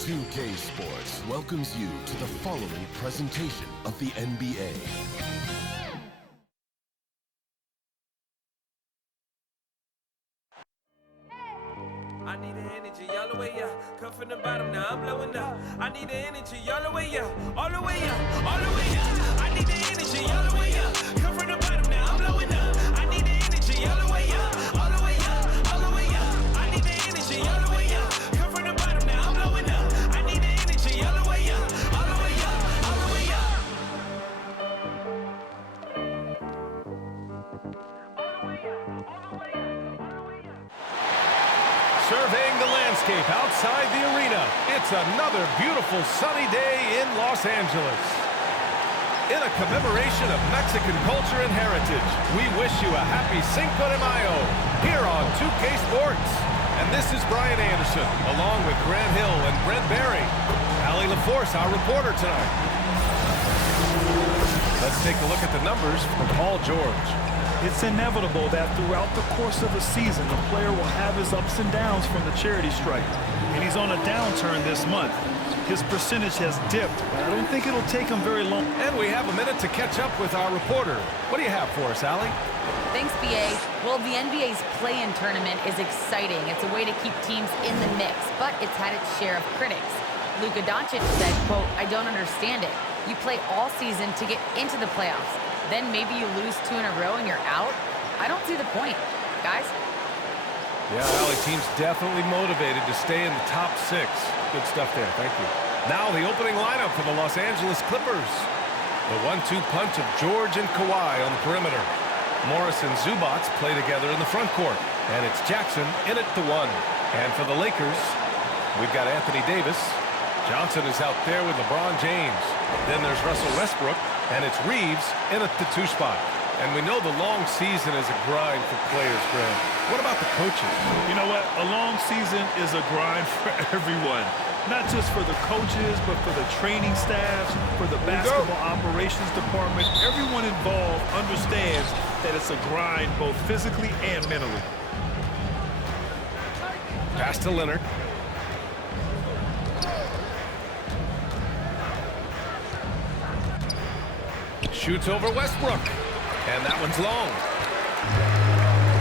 2K Sports welcomes you to the following presentation of the NBA. I need the energy all the way up. Come from the bottom, now I'm blowing up. I need the energy all the way up. All the way up, all the way up. I need the energy all the way up. Come from the bottom, now I'm blowing up. I need the energy all the way up. All the way up, all the way up. I need the energy all the way up. Come from the bottom, now I'm blowing up. I need the energy all the way up. All the way up, all the way up. Surveying the landscape outside the arena, it's another beautiful sunny day in Los Angeles. In a commemoration of Mexican culture and heritage, we wish you a happy Cinco de Mayo here on 2K Sports. And this is Brian Anderson, along with Grant Hill and Brent Barry. Allie LaForce, our reporter tonight. Let's take a look at the numbers from Paul George. It's inevitable that throughout the course of a season, the player will have his ups and downs from the charity strike. And he's on a downturn this month. His percentage has dipped, but I don't think it'll take him very long. And we have a minute to catch up with our reporter. What do you have for us, Allie? Thanks, BA. Well, the NBA's play-in tournament is exciting. It's a way to keep teams in the mix, but it's had its share of critics. Luka Doncic said, quote, "I don't understand it. You play all season to get into the playoffs. Then maybe you lose 2 in a row and you're out? I don't see the point. Guys?" Yeah, Allie, team's definitely motivated to stay in the top 6. Good stuff there. Thank you. Now the opening lineup for the Los Angeles Clippers. The 1-2 punch of George and Kawhi on the perimeter. Morris and Zubac play together in the front court. And it's Jackson in at the 1. And for the Lakers, we've got Anthony Davis. Johnson is out there with LeBron James. Then there's Russell Westbrook. And it's Reeves in at the 2 spot. And we know the long season is a grind for players, Grant. What about the coaches? You know what? A long season is a grind for everyone. Not just for the coaches, but for the training staffs, for the basketball operations department. Everyone involved understands that it's a grind both physically and mentally. Pass to Leonard. Shoots over Westbrook. And that one's long.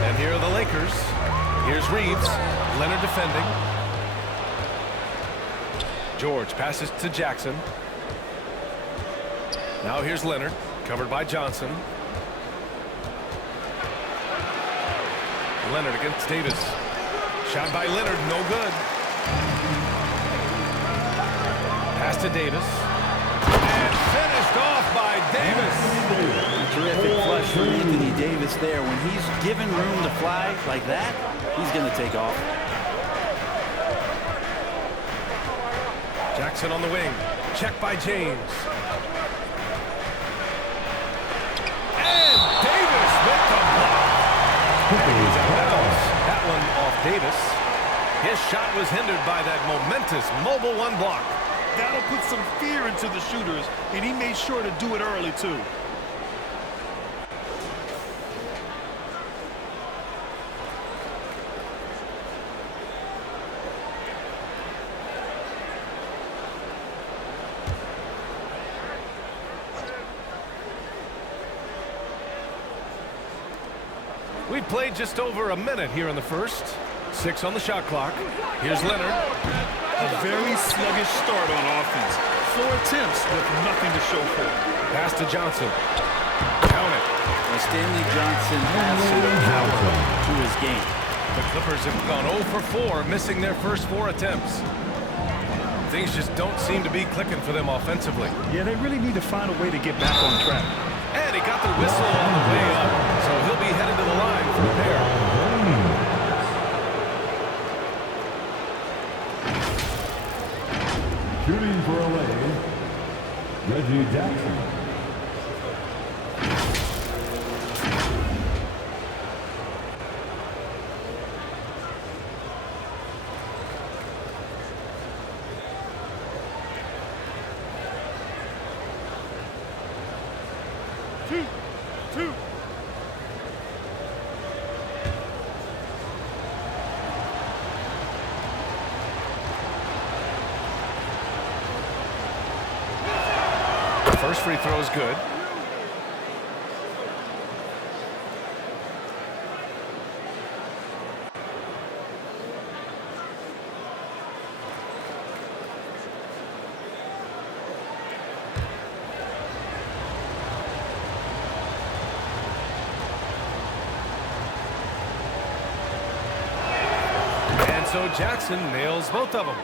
And here are the Lakers. Here's Reeves. Leonard defending. George passes to Jackson. Now here's Leonard. Covered by Johnson. Leonard against Davis. Shot by Leonard. No good. Pass to Davis. And finished off by Davis. Terrific flush from Anthony Davis there. When he's given room to fly like that, he's going to take off. Jackson on the wing. Check by James. And Davis with the block. And he's out of bounds. That one off Davis. His shot was hindered by that momentous mobile 1 block. That'll put some fear into the shooters, and he made sure to do it early, too. We played just over a minute here in the first. 6 on the shot clock. Here's Leonard. A very sluggish start on offense. 4 attempts with nothing to show for it. Pass to Johnson. Count it. And Stanley Johnson has some power to his game. The Clippers have gone 0 for 4, missing their first 4 attempts. Things just don't seem to be clicking for them offensively. Yeah, they really need to find a way to get back on track. And he got the whistle on the way up, so he'll be headed to the line for a pair. Shooting for LA, Reggie Jackson. Two. First free throw is good. So Jackson nails both of them.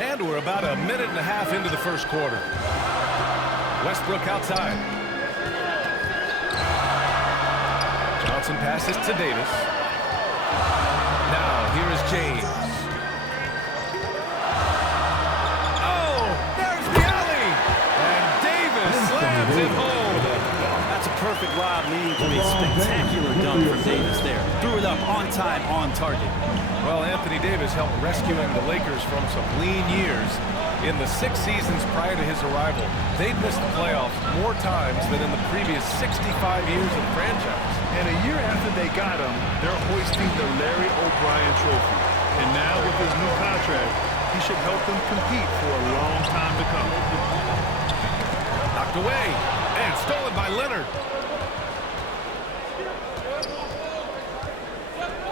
And we're about a minute and a half into the first quarter. Westbrook outside. Johnson passes to Davis. Now here is James. Oh, there's the alley. And Davis slams it home. Perfect lob leading to a spectacular dunk from Davis there. Threw it up on time, on target. Well, Anthony Davis helped rescuing the Lakers from some lean years. In the 6 seasons prior to his arrival, they'd missed the playoffs more times than in the previous 65 years of franchise. And a year after they got him, they're hoisting the Larry O'Brien Trophy. And now with his new contract, he should help them compete for a long time to come. Knocked away and stolen by Leonard.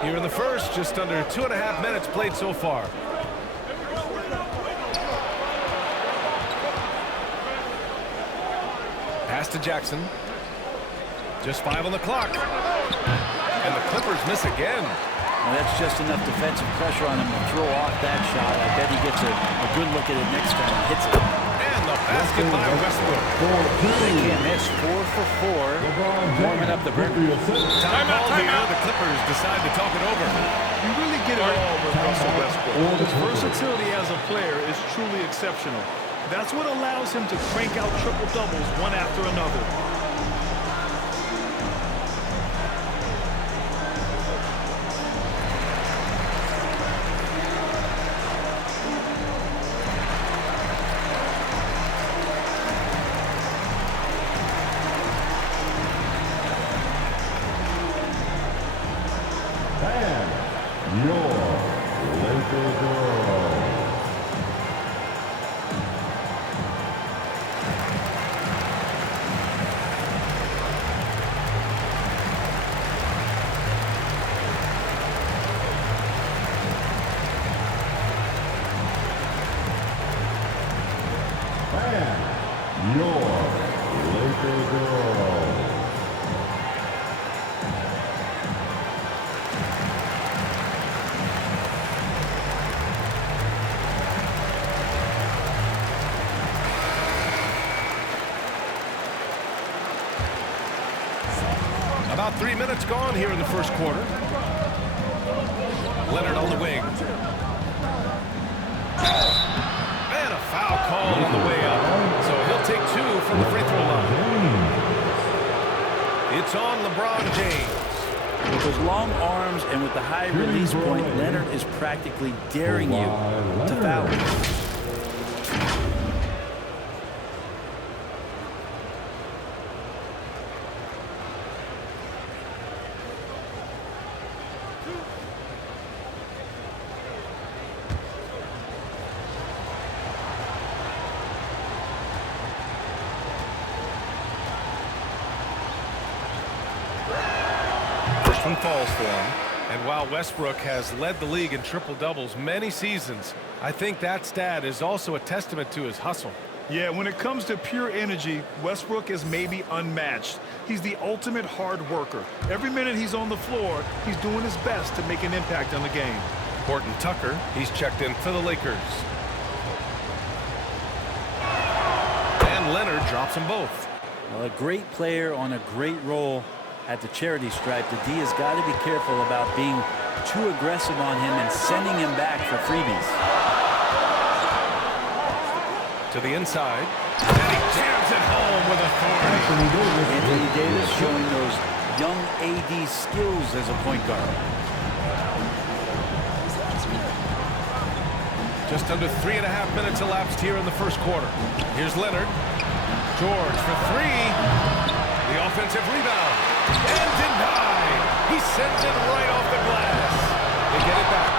Here in the first, just under 2.5 minutes played so far. Pass to Jackson. Just 5 on the clock. And the Clippers miss again. Well, that's just enough defensive pressure on him to throw off that shot. I bet he gets a good look at it next time and hits it. And the basket by Westbrook. They can't miss. 4 for 4. Warming up the burger. Timeout here. The Clippers decide to talk it over. You really get it all with Russell Westbrook. His versatility as a player is truly exceptional. That's what allows him to crank out triple-doubles one after another. About 3 minutes gone here in the first quarter. Leonard on the wing. And a foul call on the way up. So he'll take 2 from the free throw line. It's on LeBron James. With those long arms and with the high release point, Leonard is practically daring you to foul him. One falls for him. And while Westbrook has led the league in triple-doubles many seasons, I think that stat is also a testament to his hustle. Yeah, when it comes to pure energy, Westbrook is maybe unmatched. He's the ultimate hard worker. Every minute he's on the floor, he's doing his best to make an impact on the game. Horton Tucker, he's checked in for the Lakers. And Leonard drops them both. Well, a great player on a great role at the charity stripe. The D has got to be careful about being too aggressive on him and sending him back for freebies. To the inside. And he jams it home with authority. Anthony Davis showing those young AD skills as a point guard. Just under 3.5 minutes elapsed here in the first quarter. Here's Leonard. George for 3. The offensive rebound. And denied. He sends it right off the glass. They get it back.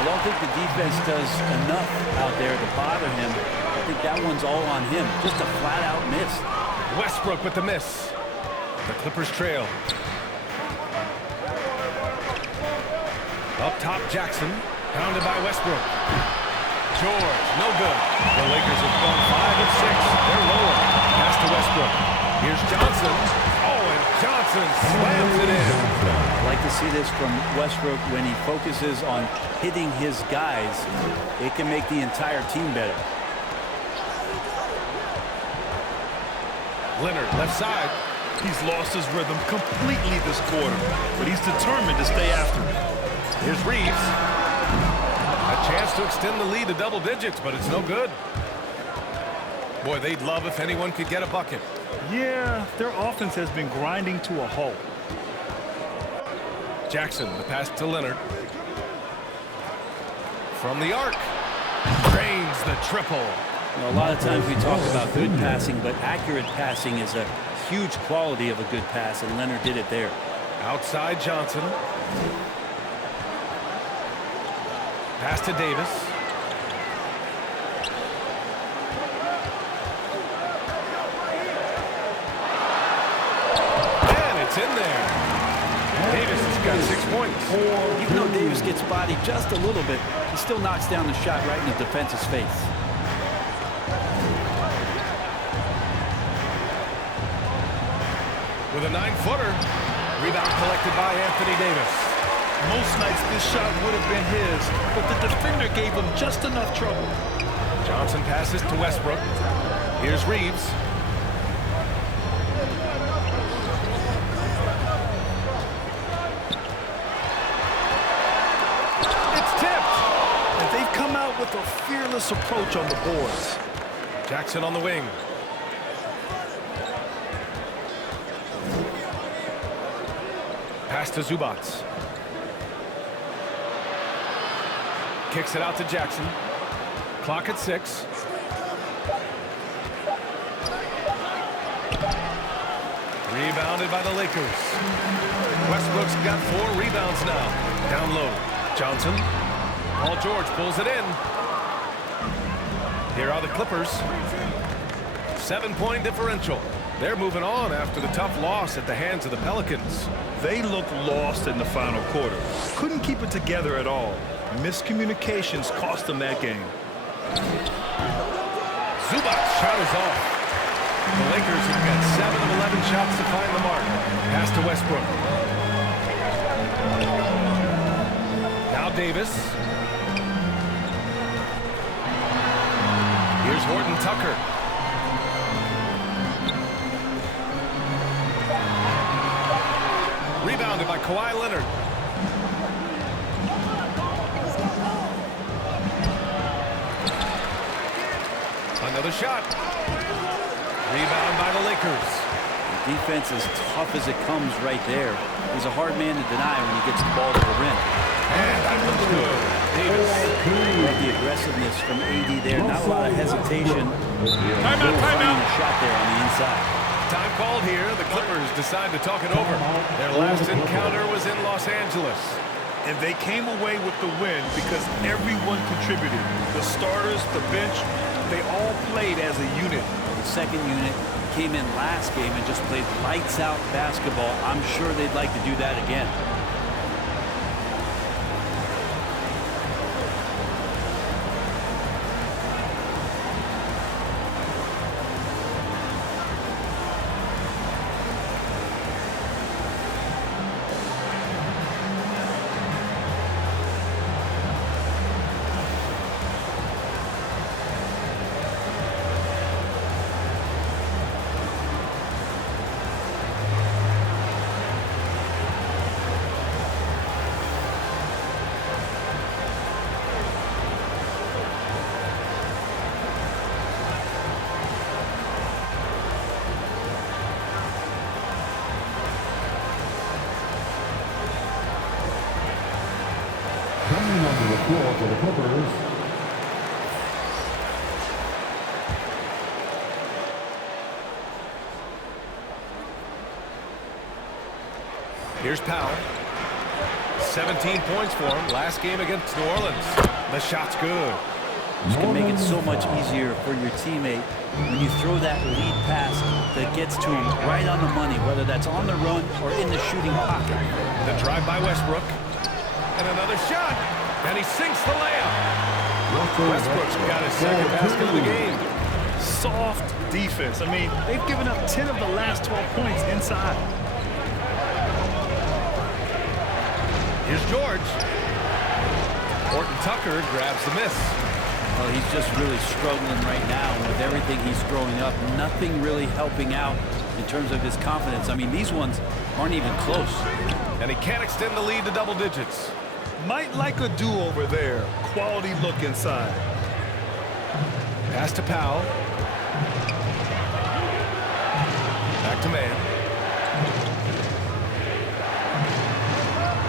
Now don't think the defense does enough out there to bother him. I think that one's all on him. Just a flat-out miss. Westbrook with the miss. The Clippers trail. Up top, Jackson. Pounded by Westbrook. George, no good. The Lakers have gone 5 of 6. They're lower. Pass to Westbrook. Here's Johnson. Oh, and Johnson slams it in. I like to see this from Westbrook when he focuses on hitting his guys. It can make the entire team better. Leonard, left side. He's lost his rhythm completely this quarter, but he's determined to stay after it. Here's Reeves. A chance to extend the lead to double digits, but it's no good. Boy, they'd love if anyone could get a bucket. Yeah, their offense has been grinding to a halt. Jackson, the pass to Leonard. From the arc. Drains the triple. You know, a lot of times we talk about good passing, but accurate passing is a huge quality of a good pass, and Leonard did it there. Outside Johnson. Pass to Davis. And it's in there. Davis has got 6 points. Even though Davis gets bodied just a little bit, he still knocks down the shot right in the defense's face. With a 9-footer. Rebound collected by Anthony Davis. Most nights this shot would have been his, but the defender gave him just enough trouble. Johnson passes to Westbrook. Here's Reeves. It's tipped. And they've come out with a fearless approach on the boards. Jackson on the wing. Pass to Zubats. Kicks it out to Jackson. Clock at 6. Rebounded by the Lakers. Westbrook's got 4 rebounds now. Down low. Johnson. Paul George pulls it in. Here are the Clippers. 7-point differential. They're moving on after the tough loss at the hands of the Pelicans. They looked lost in the final quarter. Couldn't keep it together at all. Miscommunications cost them that game. Zubac's shot is off. The Lakers have got 7 of 11 shots to find the mark. Pass to Westbrook. Now Davis. Here's Horton Tucker. Rebounded by Kawhi Leonard. Another shot. Rebound by the Lakers. The defense is tough as it comes right there. He's a hard man to deny when he gets the ball to the rim. And that looks good. Davis. Love the aggressiveness from AD there. Not a lot of hesitation. Timeout, timeout. Shot there on the inside. Time called here. The Clippers decide to talk it over. Their last encounter was in Los Angeles. And they came away with the win because everyone contributed. The starters, the bench, they all played as a unit. The second unit came in last game and just played lights out basketball. I'm sure they'd like to do that again. Coming onto the floor for the Clippers, Here's Powell. 17 points for him last game against New Orleans. The shot's good. This can make it so much easier for your teammate when you throw that lead pass that gets to him right on the money, whether that's on the run or in the shooting pocket. The drive by Westbrook. And another shot. And he sinks the layup. Westbrook's got his second basket of the game. Soft defense. I mean, they've given up 10 of the last 12 points inside. Here's George. Horton Tucker grabs the miss. Well, he's just really struggling right now with everything he's throwing up. Nothing really helping out in terms of his confidence. I mean, these ones aren't even close. And he can't extend the lead to double digits. Might like a do-over there. Quality look inside. Pass to Powell. Back to man.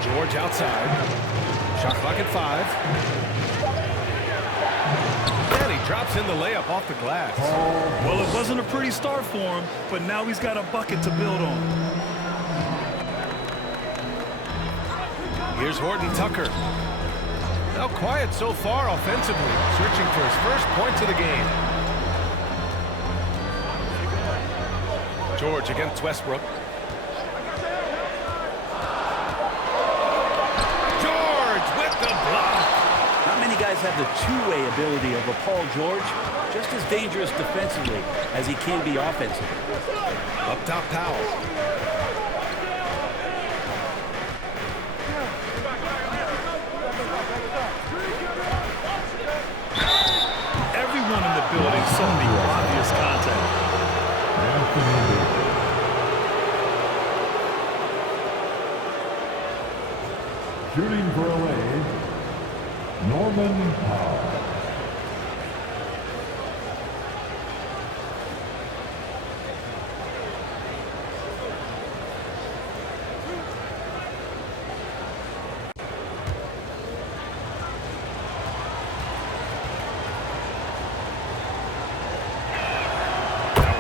George outside. Shot clock at 5. And he drops in the layup off the glass. Well, it wasn't a pretty start for him, but now he's got a bucket to build on. Here's Horton Tucker. Now quiet so far offensively, searching for his first points of the game. George against Westbrook. George with the block. Not many guys have the two-way ability of a Paul George. Just as dangerous defensively as he can be offensively. Up top, Powell. Everyone in the building saw the obvious contact. Shooting for LA, Norman Powell.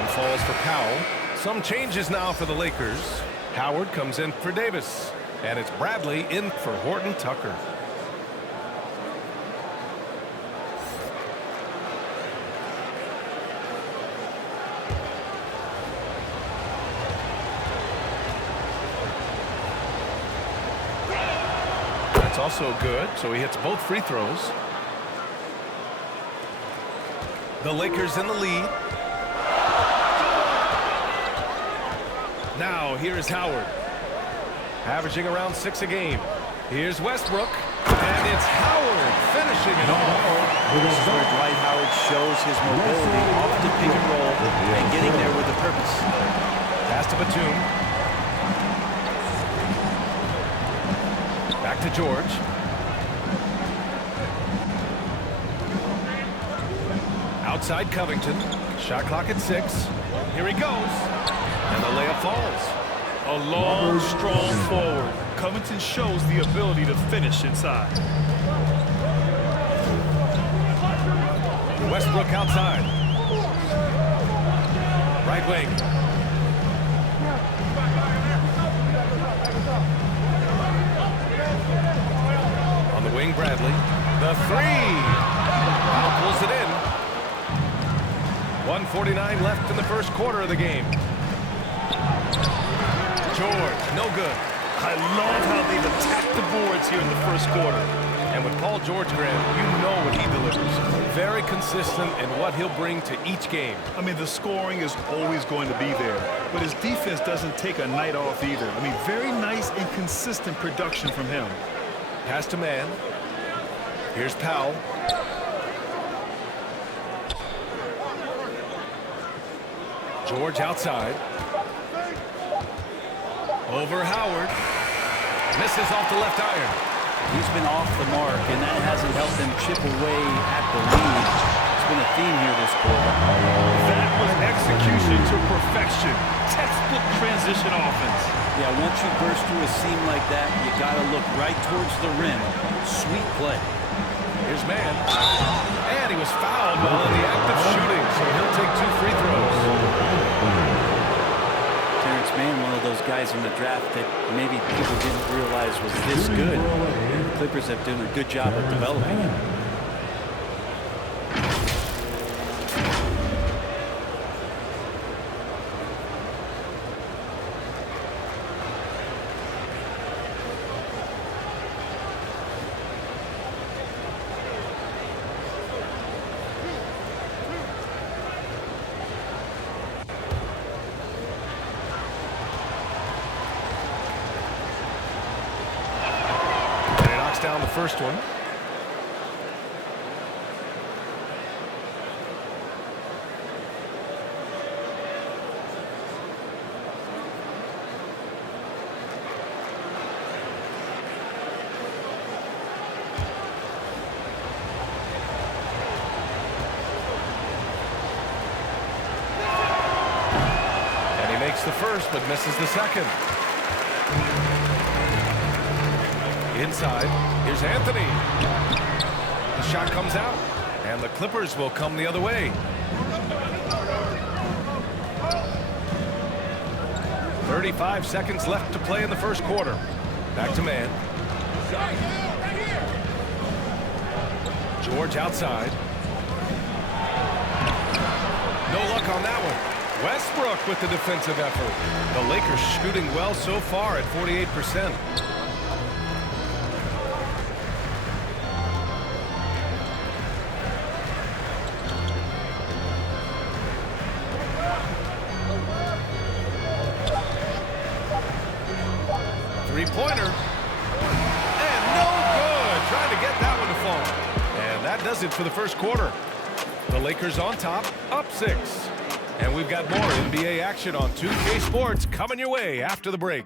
Falls for Powell. Some changes now for the Lakers. Howard comes in for Davis. And it's Bradley in for Horton Tucker. That's also good, so he hits both free throws. The Lakers in the lead. Now, here's Howard. Averaging around 6 a game. Here's Westbrook. And it's Howard finishing it off. This is where Dwight Howard shows his mobility off the pick and roll and getting there with a purpose. Pass to Batum. Back to George. Outside Covington. Shot clock at 6. Here he goes. And the layup falls. A long, strong forward. Covington shows the ability to finish inside. Westbrook outside. Right wing. On the wing, Bradley. The 3. Now pulls it in. 1:49 left in the first quarter of the game. George, no good. I love how they've attacked the boards here in the first quarter. And with Paul George, Graham, you know what he delivers. Very consistent in what he'll bring to each game. I mean, the scoring is always going to be there, but his defense doesn't take a night off either. I mean, very nice and consistent production from him. Pass to man. Here's Powell. George outside. Over Howard. Misses off the left iron. He's been off the mark, and that hasn't helped them chip away at the lead. It's been a theme here this quarter. That was execution to perfection. Textbook transition offense. Yeah, once you burst through a seam like that, you got to look right towards the rim. Sweet play. Here's man. And he was fouled while in the act of shooting, so he'll take 2 free throws. Terrence Mann, one of those guys in the draft that maybe people didn't realize was this good. The Clippers have done a good job of developing him. Down the first one. And he makes the first but misses the second. Inside, here's Anthony. The shot comes out, and the Clippers will come the other way. 35 seconds left to play in the first quarter. Back to man. George outside. No luck on that one. Westbrook with the defensive effort. The Lakers shooting well so far at 48%. Three-pointer. And no good. Trying to get that one to fall. And that does it for the first quarter. The Lakers on top, up 6. And we've got more NBA action on 2K Sports coming your way after the break.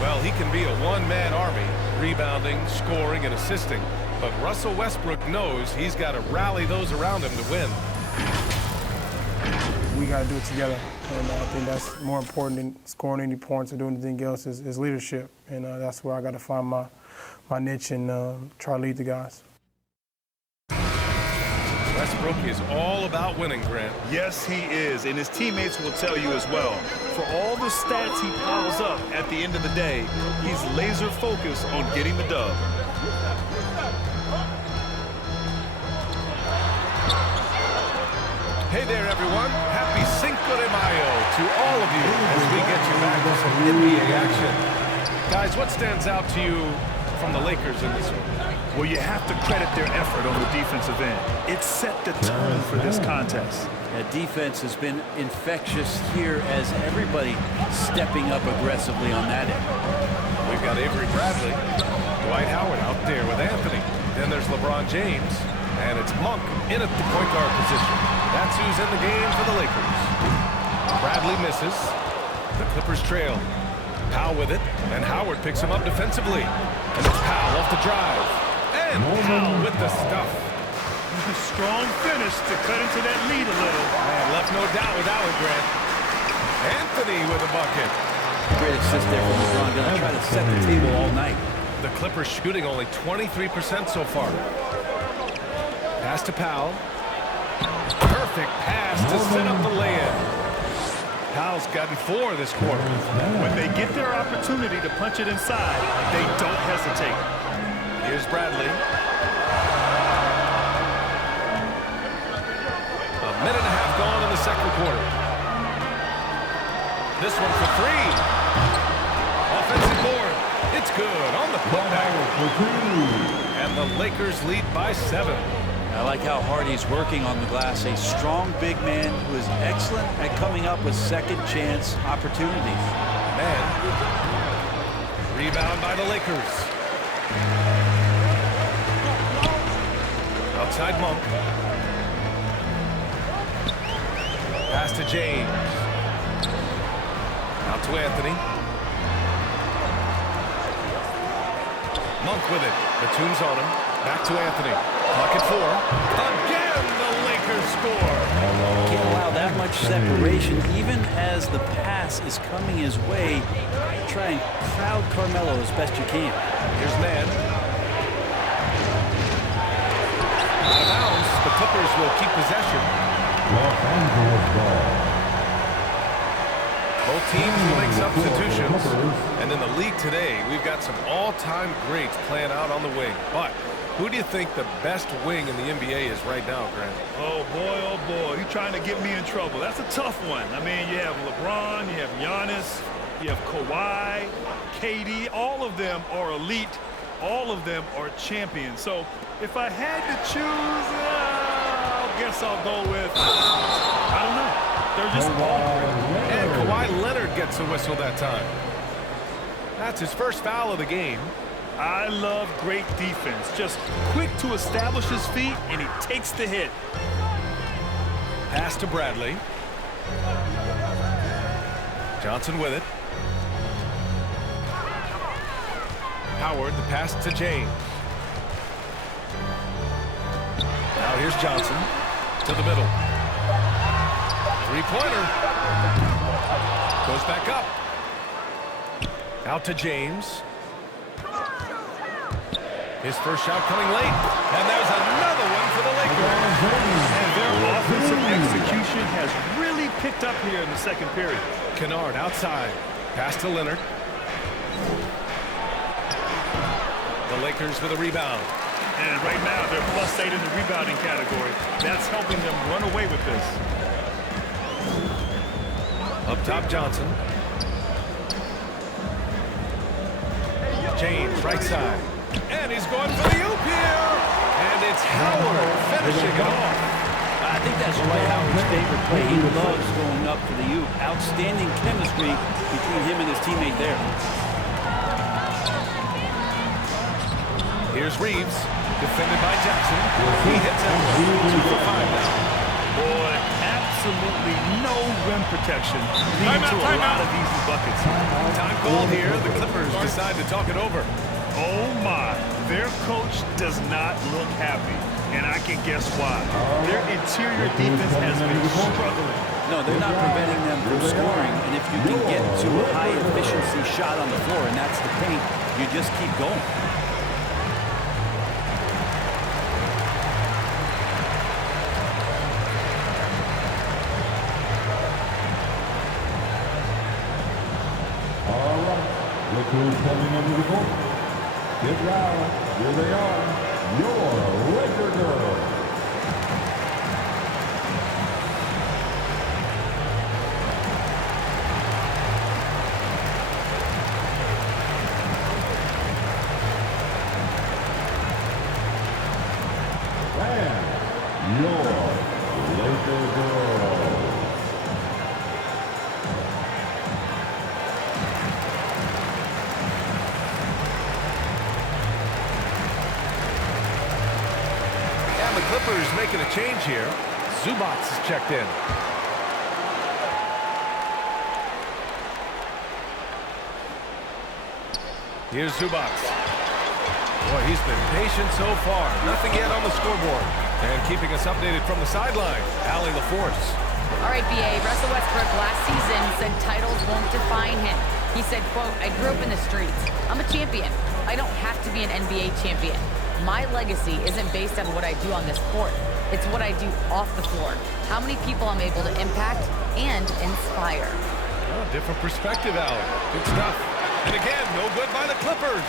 Well, he can be a one-man army, rebounding, scoring, and assisting. But Russell Westbrook knows he's got to rally those around him to win. We got to do it together. And I think that's more important than scoring any points or doing anything else is leadership. And that's where I got to find my niche and try to lead the guys. Westbrook is all about winning, Grant. Yes, he is, and his teammates will tell you as well. For all the stats he piles up at the end of the day, he's laser focused on getting the dub. Hey there, everyone. Happy Cinco de Mayo to all of you as we get you back to some NBA action. Guys, what stands out to you from the Lakers in this one? Well, you have to credit their effort on the defensive end. It set the tone for this contest. The defense has been infectious here as everybody stepping up aggressively on that end. We've got Avery Bradley, Dwight Howard out there with Anthony. Then there's LeBron James, and it's Monk in at the point guard position. That's who's in the game for the Lakers. Bradley misses. The Clippers trail. Powell with it, and Howard picks him up defensively. And it's Powell off the drive. And Powell with the stuff. Strong finish to cut into that lead a little. Man, left no doubt with that one, Grant. Anthony with a bucket. Great assist there from LeBron. Going to try to set the table all night. The Clippers shooting only 23% so far. Pass to Powell. Perfect pass to set up the lay-in. Powell's gotten 4 this quarter. When they get their opportunity to punch it inside, they don't hesitate. Here's Bradley. A minute and a half gone in the second quarter. This one for 3. Offensive board. It's good on the putback. And the Lakers lead by 7. I like how hard he's working on the glass. A strong big man who is excellent at coming up with second chance opportunities. Man. Rebound by the Lakers. Outside Monk. Pass to James. Out to Anthony. Monk with it. Batum's on him. Back to Anthony. Clock at 4. Again, the Lakers score. Can't allow that much separation, even as the pass is coming his way. Try and crowd Carmelo as best you can. Here's Mann. Out of bounds. The Clippers will keep possession. Los Angeles ball. Both teams will make substitutions. And in the league today, we've got some all-time greats playing out on the wing. But who do you think the best wing in the NBA is right now, Grant? Oh, boy, you're trying to get me in trouble. That's a tough one. I mean, you have LeBron, you have Giannis, you have Kawhi, KD. All of them are elite. All of them are champions. So if I had to choose, I guess I'll go with, I don't know. They're just all great. And Kawhi Leonard gets a whistle that time. That's his first foul of the game. I love great defense. Just quick to establish his feet, and he takes the hit. Pass to Bradley. Johnson with it. Howard, the pass to James. Now here's Johnson to the middle. Three-pointer. Goes back up. Out to James. His first shot coming late. And there's another one for the Lakers. And their offensive execution has really picked up here in the second period. Kennard outside. Pass to Leonard. The Lakers with a rebound. And right now they're +8 in the rebounding category. That's helping them run away with this. Up top, Johnson. James, right side. And he's going for the oop here. And it's Howard finishing it off. I think that's Dwight Howard's favorite play. He loves going up for the oop. Outstanding chemistry between him and his teammate there. Here's Reeves, defended by Jackson. He hits it. 2 for 5 now. Boy, absolutely no rim protection, leading to a lot of easy buckets. Time called here. The Clippers decide to talk it over. Oh my, their coach does not look happy, and I can guess why. Their interior defense has been struggling. No, they're not preventing them from scoring, and if you can get to a high-efficiency shot on the floor, and that's the paint, you just keep going. Look who's coming into the court. Get loud. Here they are. Your Laker girls. And your Laker girls. Clippers making a change here. Zubac is checked in. Here's Zubac. Boy, he's been patient so far. Nothing yet on the scoreboard. And keeping us updated from the sideline, Allie LaForce. All right, BA, Russell Westbrook last season said titles won't define him. He said, quote, I grew up in the streets. I'm a champion. I don't have to be an NBA champion. My legacy isn't based on what I do on this court. It's what I do off the floor. How many people I'm able to impact and inspire. Oh, different perspective, Allie. Good stuff. And again, no good by the Clippers.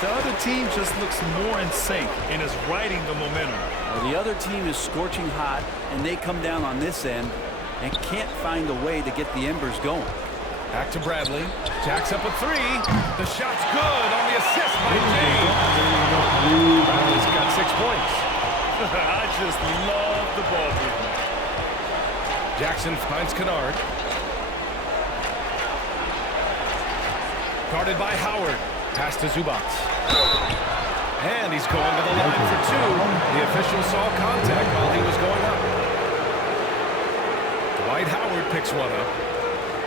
The other team just looks more in sync and is riding the momentum. Well, the other team is scorching hot, and they come down on this end and can't find a way to get the embers going. Back to Bradley. Jacks up a 3. The shot's good on the assist by James. Bradley's got 6 points. I just love the ball movement. Jackson finds Kennard. Guarded by Howard. Pass to Zubac. And he's going to the line for 2. The official saw contact while he was going up. Dwight Howard picks one up.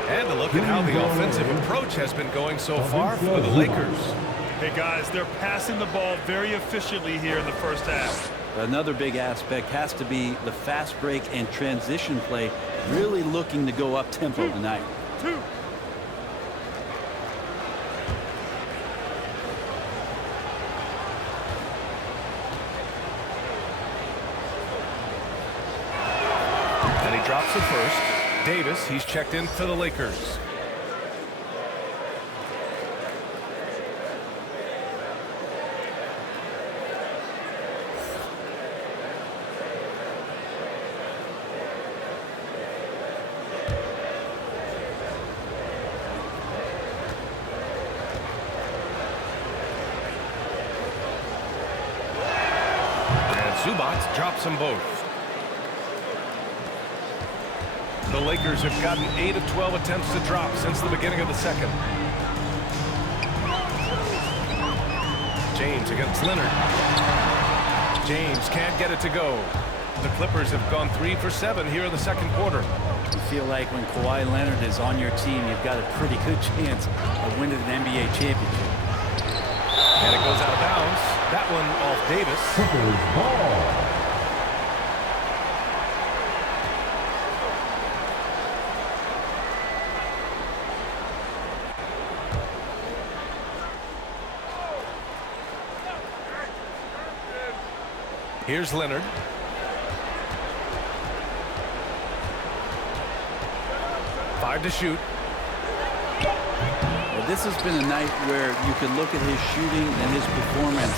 And a look at how the offensive approach has been going so far for the Lakers. Hey, guys, they're passing the ball very efficiently here in the first half. Another big aspect has to be the fast break and transition play, really looking to go up-tempo tonight. And he drops it first. Davis, he's checked in for the Lakers. Zubac drops them both. The Lakers have gotten 8 of 12 attempts to drop since the beginning of the second. James against Leonard. James can't get it to go. The Clippers have gone 3 for 7 here in the second quarter. You feel like when Kawhi Leonard is on your team, you've got a pretty good chance of winning an NBA championship. And it goes out of bounds. That one off Davis. Clippers ball. Here's Leonard. Five to shoot. Well, this has been a night where you can look at his shooting and his performance,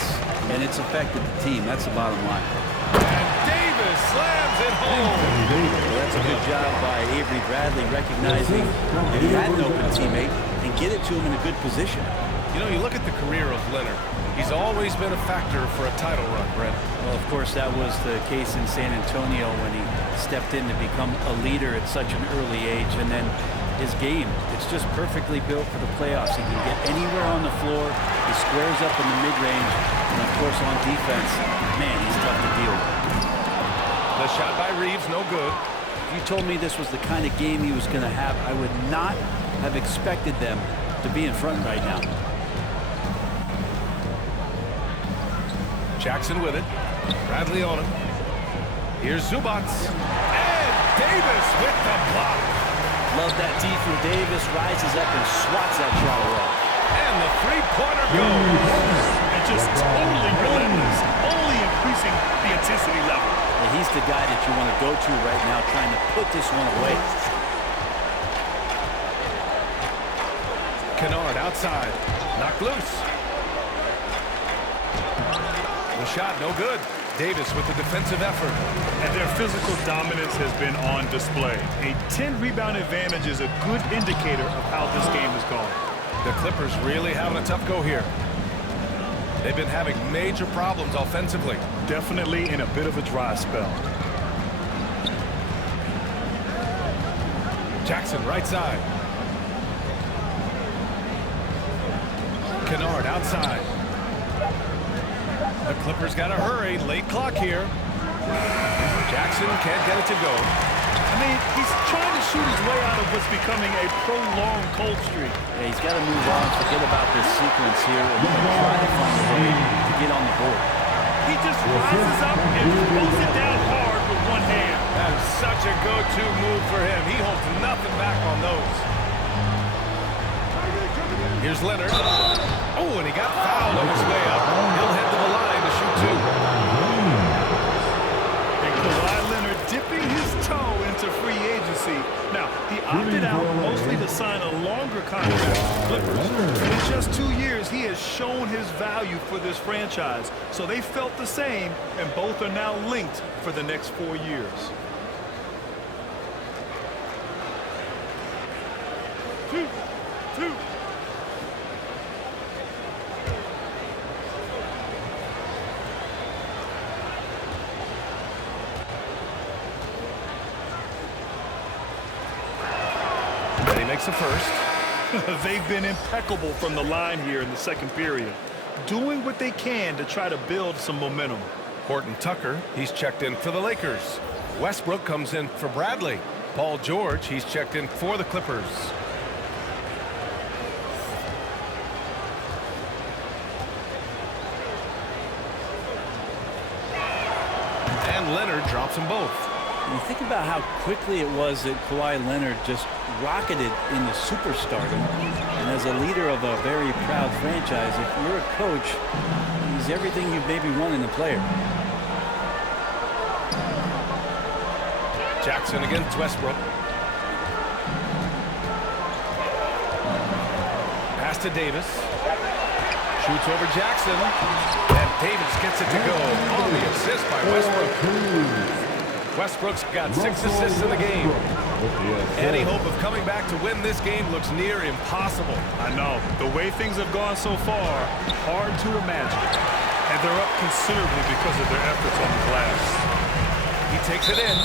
and it's affected the team. That's the bottom line. And Davis slams it home. Well, that's a good job by Avery Bradley recognizing that he had an open teammate and get it to him in a good position. You know, you look at the career of Leonard. He's always been a factor for a title run, Brent. Well, of course, that was the case in San Antonio when he stepped in to become a leader at such an early age. And then his game, it's just perfectly built for the playoffs. He can get anywhere on the floor. He squares up in the mid-range. And, of course, on defense, man, he's tough to deal with. The shot by Reeves, no good. If you told me this was the kind of game he was going to have, I would not have expected them to be in front right now. Jackson with it. Bradley on him. Here's Zubac. And Davis with the block. Love that D from Davis. Rises up and swats that shot away. And the three-pointer goes. And just totally relentless. Only increasing the intensity level. And he's the guy that you want to go to right now, trying to put this one away. Kennard outside. Knocked loose. The shot, no good. Davis with the defensive effort. And their physical dominance has been on display. A 10-rebound advantage is a good indicator of how this game has gone. The Clippers really having a tough go here. They've been having major problems offensively. Definitely in a bit of a dry spell. Jackson right side. Kennard outside. The Clippers got to hurry. Late clock here. Jackson can't get it to go. I mean, he's trying to shoot his way out of what's becoming a prolonged cold streak. Yeah, he's got to move on, forget about this sequence here, and try to find a way to get on the board. He just rises up and throws it down hard with one hand. That is such a go-to move for him. He holds nothing back on those. Here's Leonard. Oh, and he got fouled on his way up. He'll head to the line to shoot two. And Kawhi Leonard dipping his toe into free agency. Now, he opted out mostly to sign a longer contract with Clippers. In just 2 years, he has shown his value for this franchise. So they felt the same, and both are now linked for the next 4 years. Two. And he makes a first. They've been impeccable from the line here in the second period, doing what they can to try to build some momentum. Horton Tucker, he's checked in for the Lakers. Westbrook comes in for Bradley. Paul George, he's checked in for the Clippers. and Leonard drops them both. And you think about how quickly it was that Kawhi Leonard just rocketed into superstardom. And as a leader of a very proud franchise, if you're a coach, he's everything you've maybe won in a player. Jackson against Westbrook. Pass to Davis. Shoots over Jackson. And Davis gets it to go on the assist by Westbrook. Westbrook's got 6 assists in the game. Any hope of coming back to win this game looks near impossible. I know. The way things have gone so far, hard to imagine. And they're up considerably because of their efforts on the glass. He takes it in.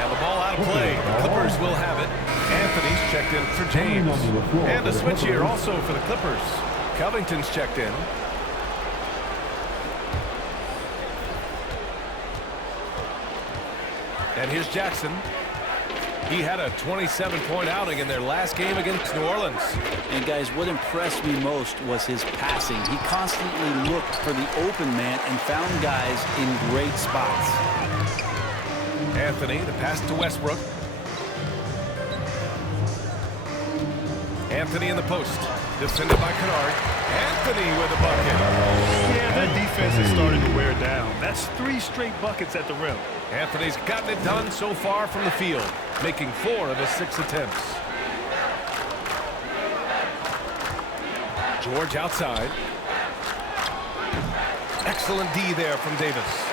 And the ball out of play. The Clippers will have it. Anthony's checked in for James. And a switch here also for the Clippers. Covington's checked in. And here's Jackson. He had a 27-point outing in their last game against New Orleans. And guys, what impressed me most was his passing. He constantly looked for the open man and found guys in great spots. Anthony, the pass to Westbrook. Anthony in the post. Defended by Kennard. Anthony with a bucket. Yeah, that defense is starting to wear down. That's 3 straight buckets at the rim. Anthony's gotten it done so far from the field, making 4 of his 6 attempts. George outside. Excellent D there from Davis.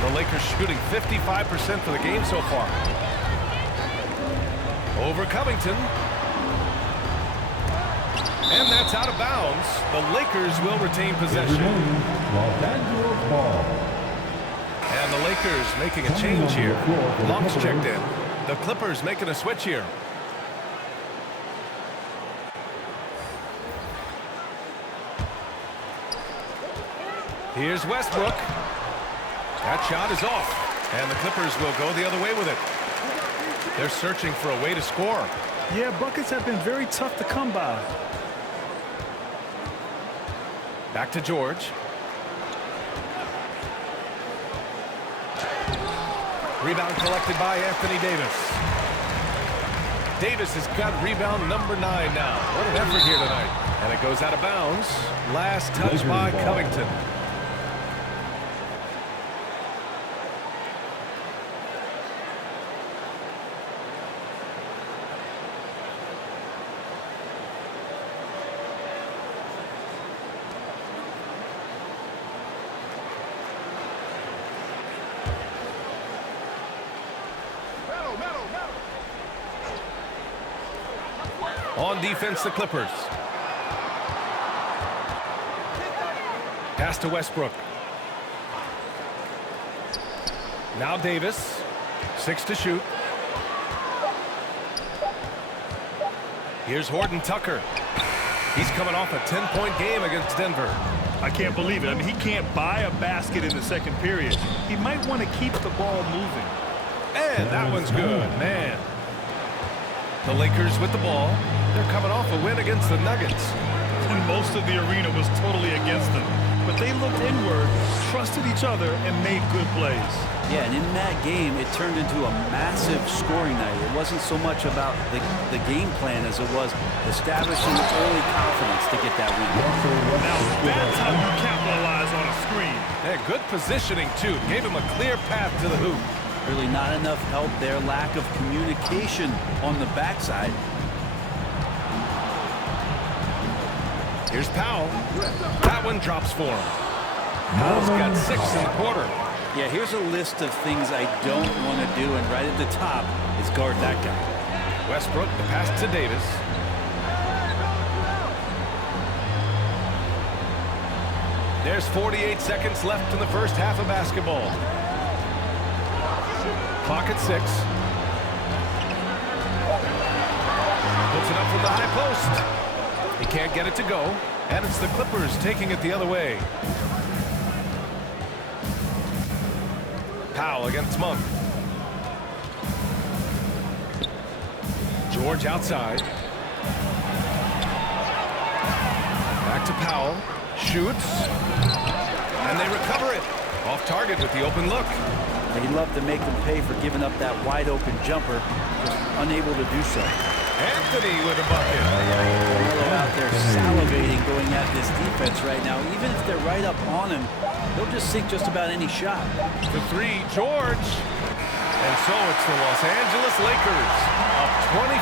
The Lakers shooting 55% for the game so far. Over Covington. And that's out of bounds. The Lakers will retain possession. Los Angeles ball. And the Lakers making a change here. Long's checked in. The Clippers making a switch here. Here's Westbrook. That shot is off. And the Clippers will go the other way with it. They're searching for a way to score. Yeah, buckets have been very tough to come by. Back to George. Rebound collected by Anthony Davis. Davis has got rebound number 9 now. What an effort here tonight. And it goes out of bounds. Last touch by Covington. On defense, the Clippers. Pass to Westbrook. Now Davis. 6 to shoot. Here's Horton Tucker. He's coming off a 10-point game against Denver. I can't believe it. I mean, he can't buy a basket in the second period. He might want to keep the ball moving. And that one's good, man. The Lakers with the ball. They're coming off a win against the Nuggets. And most of the arena was totally against them. But they looked inward, trusted each other, and made good plays. Yeah, and in that game, it turned into a massive scoring night. It wasn't so much about the game plan as it was establishing early confidence to get that win. Now, that's how you capitalize on a screen. Yeah, good positioning, too. Gave him a clear path to the hoop. Really not enough help there. Lack of communication on the backside. Here's Powell. That one drops for him. Powell's got 6 in the quarter. Yeah, here's a list of things I don't want to do, and right at the top is guard that guy. Westbrook, the pass to Davis. There's 48 seconds left in the first half of basketball. Clock at 6. Puts it up from the high post. He can't get it to go, and it's the Clippers taking it the other way. Powell against Monk. George outside. Back to Powell. Shoots. And they recover it. Off target with the open look. He'd love to make them pay for giving up that wide open jumper, just unable to do so. Anthony with a bucket. Carmelo out there salivating going at this defense right now. Even if they're right up on him, they'll just sink just about any shot. The three, George. And so it's the Los Angeles Lakers up 25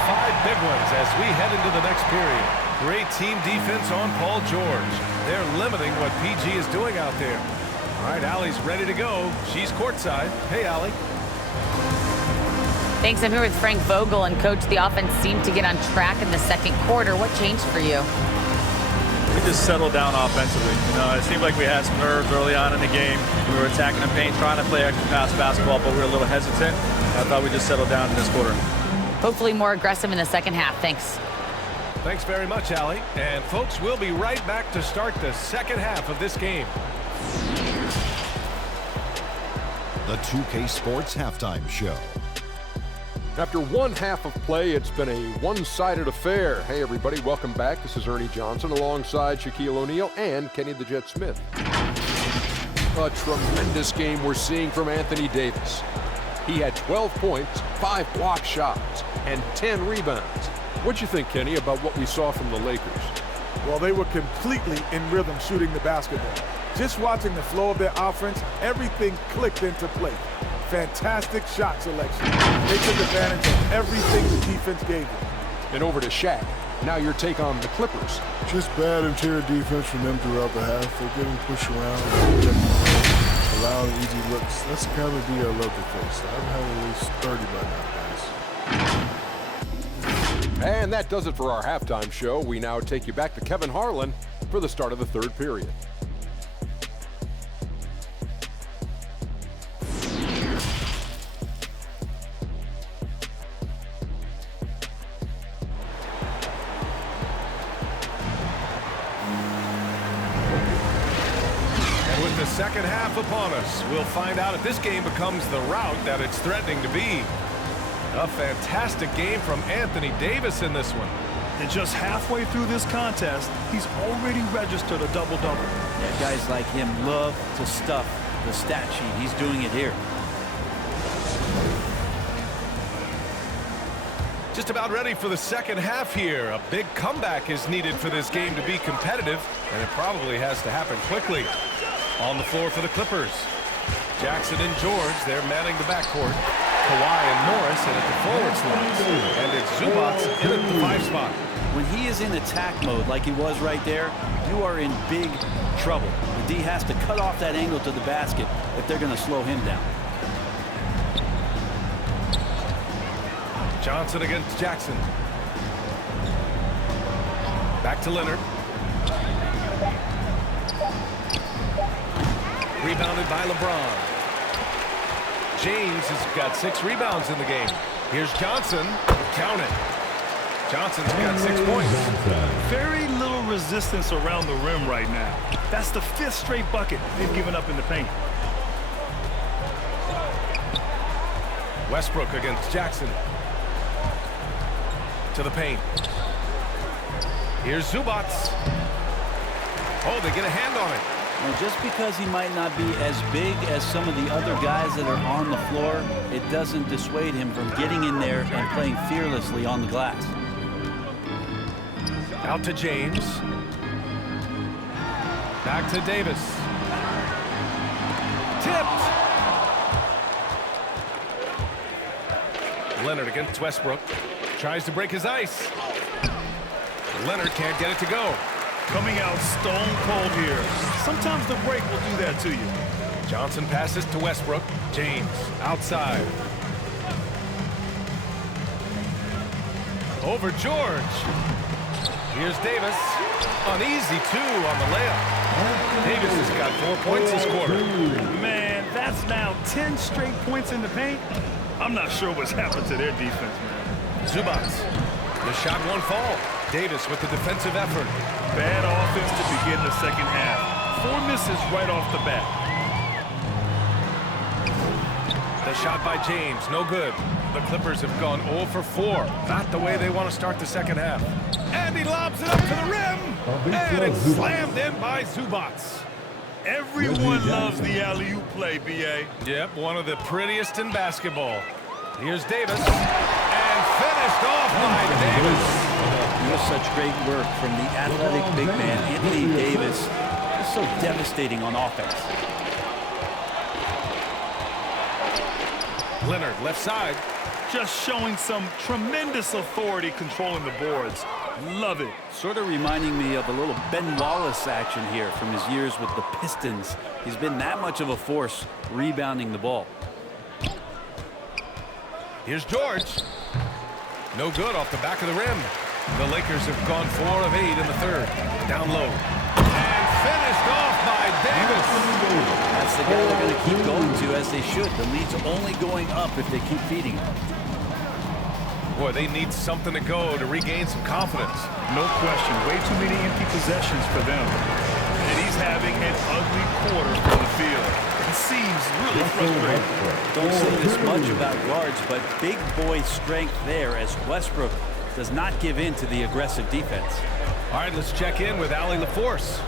big ones as we head into the next period. Great team defense on Paul George. They're limiting what PG is doing out there. All right, Allie's ready to go. She's courtside. Hey, Allie. Thanks. I'm here with Frank Vogel. And, Coach, the offense seemed to get on track in the second quarter. What changed for you? We just settled down offensively. You know, it seemed like we had some nerves early on in the game. We were attacking the paint, trying to play extra pass basketball, but we were a little hesitant. I thought we just settled down in this quarter. Hopefully more aggressive in the second half. Thanks. Thanks very much, Allie. And, folks, we'll be right back to start the second half of this game. The 2K Sports Halftime Show. After one half of play, it's been a one-sided affair. Hey, everybody, welcome back. This is Ernie Johnson alongside Shaquille O'Neal and Kenny the Jet Smith. A tremendous game we're seeing from Anthony Davis. He had 12 points, 5 block shots, and 10 rebounds. What'd you think, Kenny, about what we saw from the Lakers? Well, they were completely in rhythm shooting the basketball. Just watching the flow of their offense, everything clicked into place. Fantastic shot selection. They took advantage of everything the defense gave them. And over to Shaq. Now your take on the Clippers. Just bad interior defense from them throughout the half. They're getting pushed around, allowing easy looks. That's the kind of D I love to face. I've had at least 30 by now, guys. And that does it for our halftime show. We now take you back to Kevin Harlan for the start of the third period. Second half upon us. We'll find out if this game becomes the rout that it's threatening to be. A fantastic game from Anthony Davis in this one. And just halfway through this contest, he's already registered a double-double. Yeah, guys like him love to stuff the stat sheet. He's doing it here. Just about ready for the second half here. A big comeback is needed for this game to be competitive, and it probably has to happen quickly. On the floor for the Clippers. Jackson and George, they're manning the backcourt. Kawhi and Morris in at the forward slots. And it's Zubats in at the 5 spot. When he is in attack mode like he was right there, you are in big trouble. The D has to cut off that angle to the basket if they're going to slow him down. Johnson against Jackson. Back to Leonard. Rebounded by LeBron. James has got 6 rebounds in the game. Here's Johnson. Count it. Johnson's got 6 points. Very little resistance around the rim right now. That's the 5th straight bucket they've given up in the paint. Westbrook against Jackson. To the paint. Here's Zubats. Oh, they get a hand on it. And just because he might not be as big as some of the other guys that are on the floor, it doesn't dissuade him from getting in there and playing fearlessly on the glass. Out to James. Back to Davis. Tipped. Leonard against Westbrook. Tries to break his ice. Leonard can't get it to go. Coming out stone cold here. Sometimes the break will do that to you. Johnson passes to Westbrook. James outside. Over George. Here's Davis. An easy 2 on the layup. Davis has got 4 points this quarter. Man, that's now 10 straight points in the paint. I'm not sure what's happened to their defense, man. Zubats. The shot won't fall. Davis with the defensive effort. Bad offense to begin the second half. 4 misses right off the bat. The shot by James, no good. The Clippers have gone 0 for 4. Not the way they want to start the second half. And he lobs it up to the rim. And it's slammed in by Zubats. Everyone loves the alley-oop play, B.A. Yep, one of the prettiest in basketball. Here's Davis, and finished off by Davis. It was such great work from the athletic big man, Anthony Davis. He's so devastating on offense. Leonard, left side. Just showing some tremendous authority controlling the boards. Love it. Sort of reminding me of a little Ben Wallace action here from his years with the Pistons. He's been that much of a force rebounding the ball. Here's George. No good off the back of the rim. The Lakers have gone 4 of 8 in the third. Down low. And finished off by Davis. That's the guy they're going to keep going to, as they should. The lead's only going up if they keep feeding him. Boy, they need something to go to regain some confidence. No question. Way too many empty possessions for them. And he's having an ugly quarter from the field. It seems really frustrating. Don't say this much about guards, but big boy strength there as Westbrook does not give in to the aggressive defense. All right, let's check in with Allie LaForce.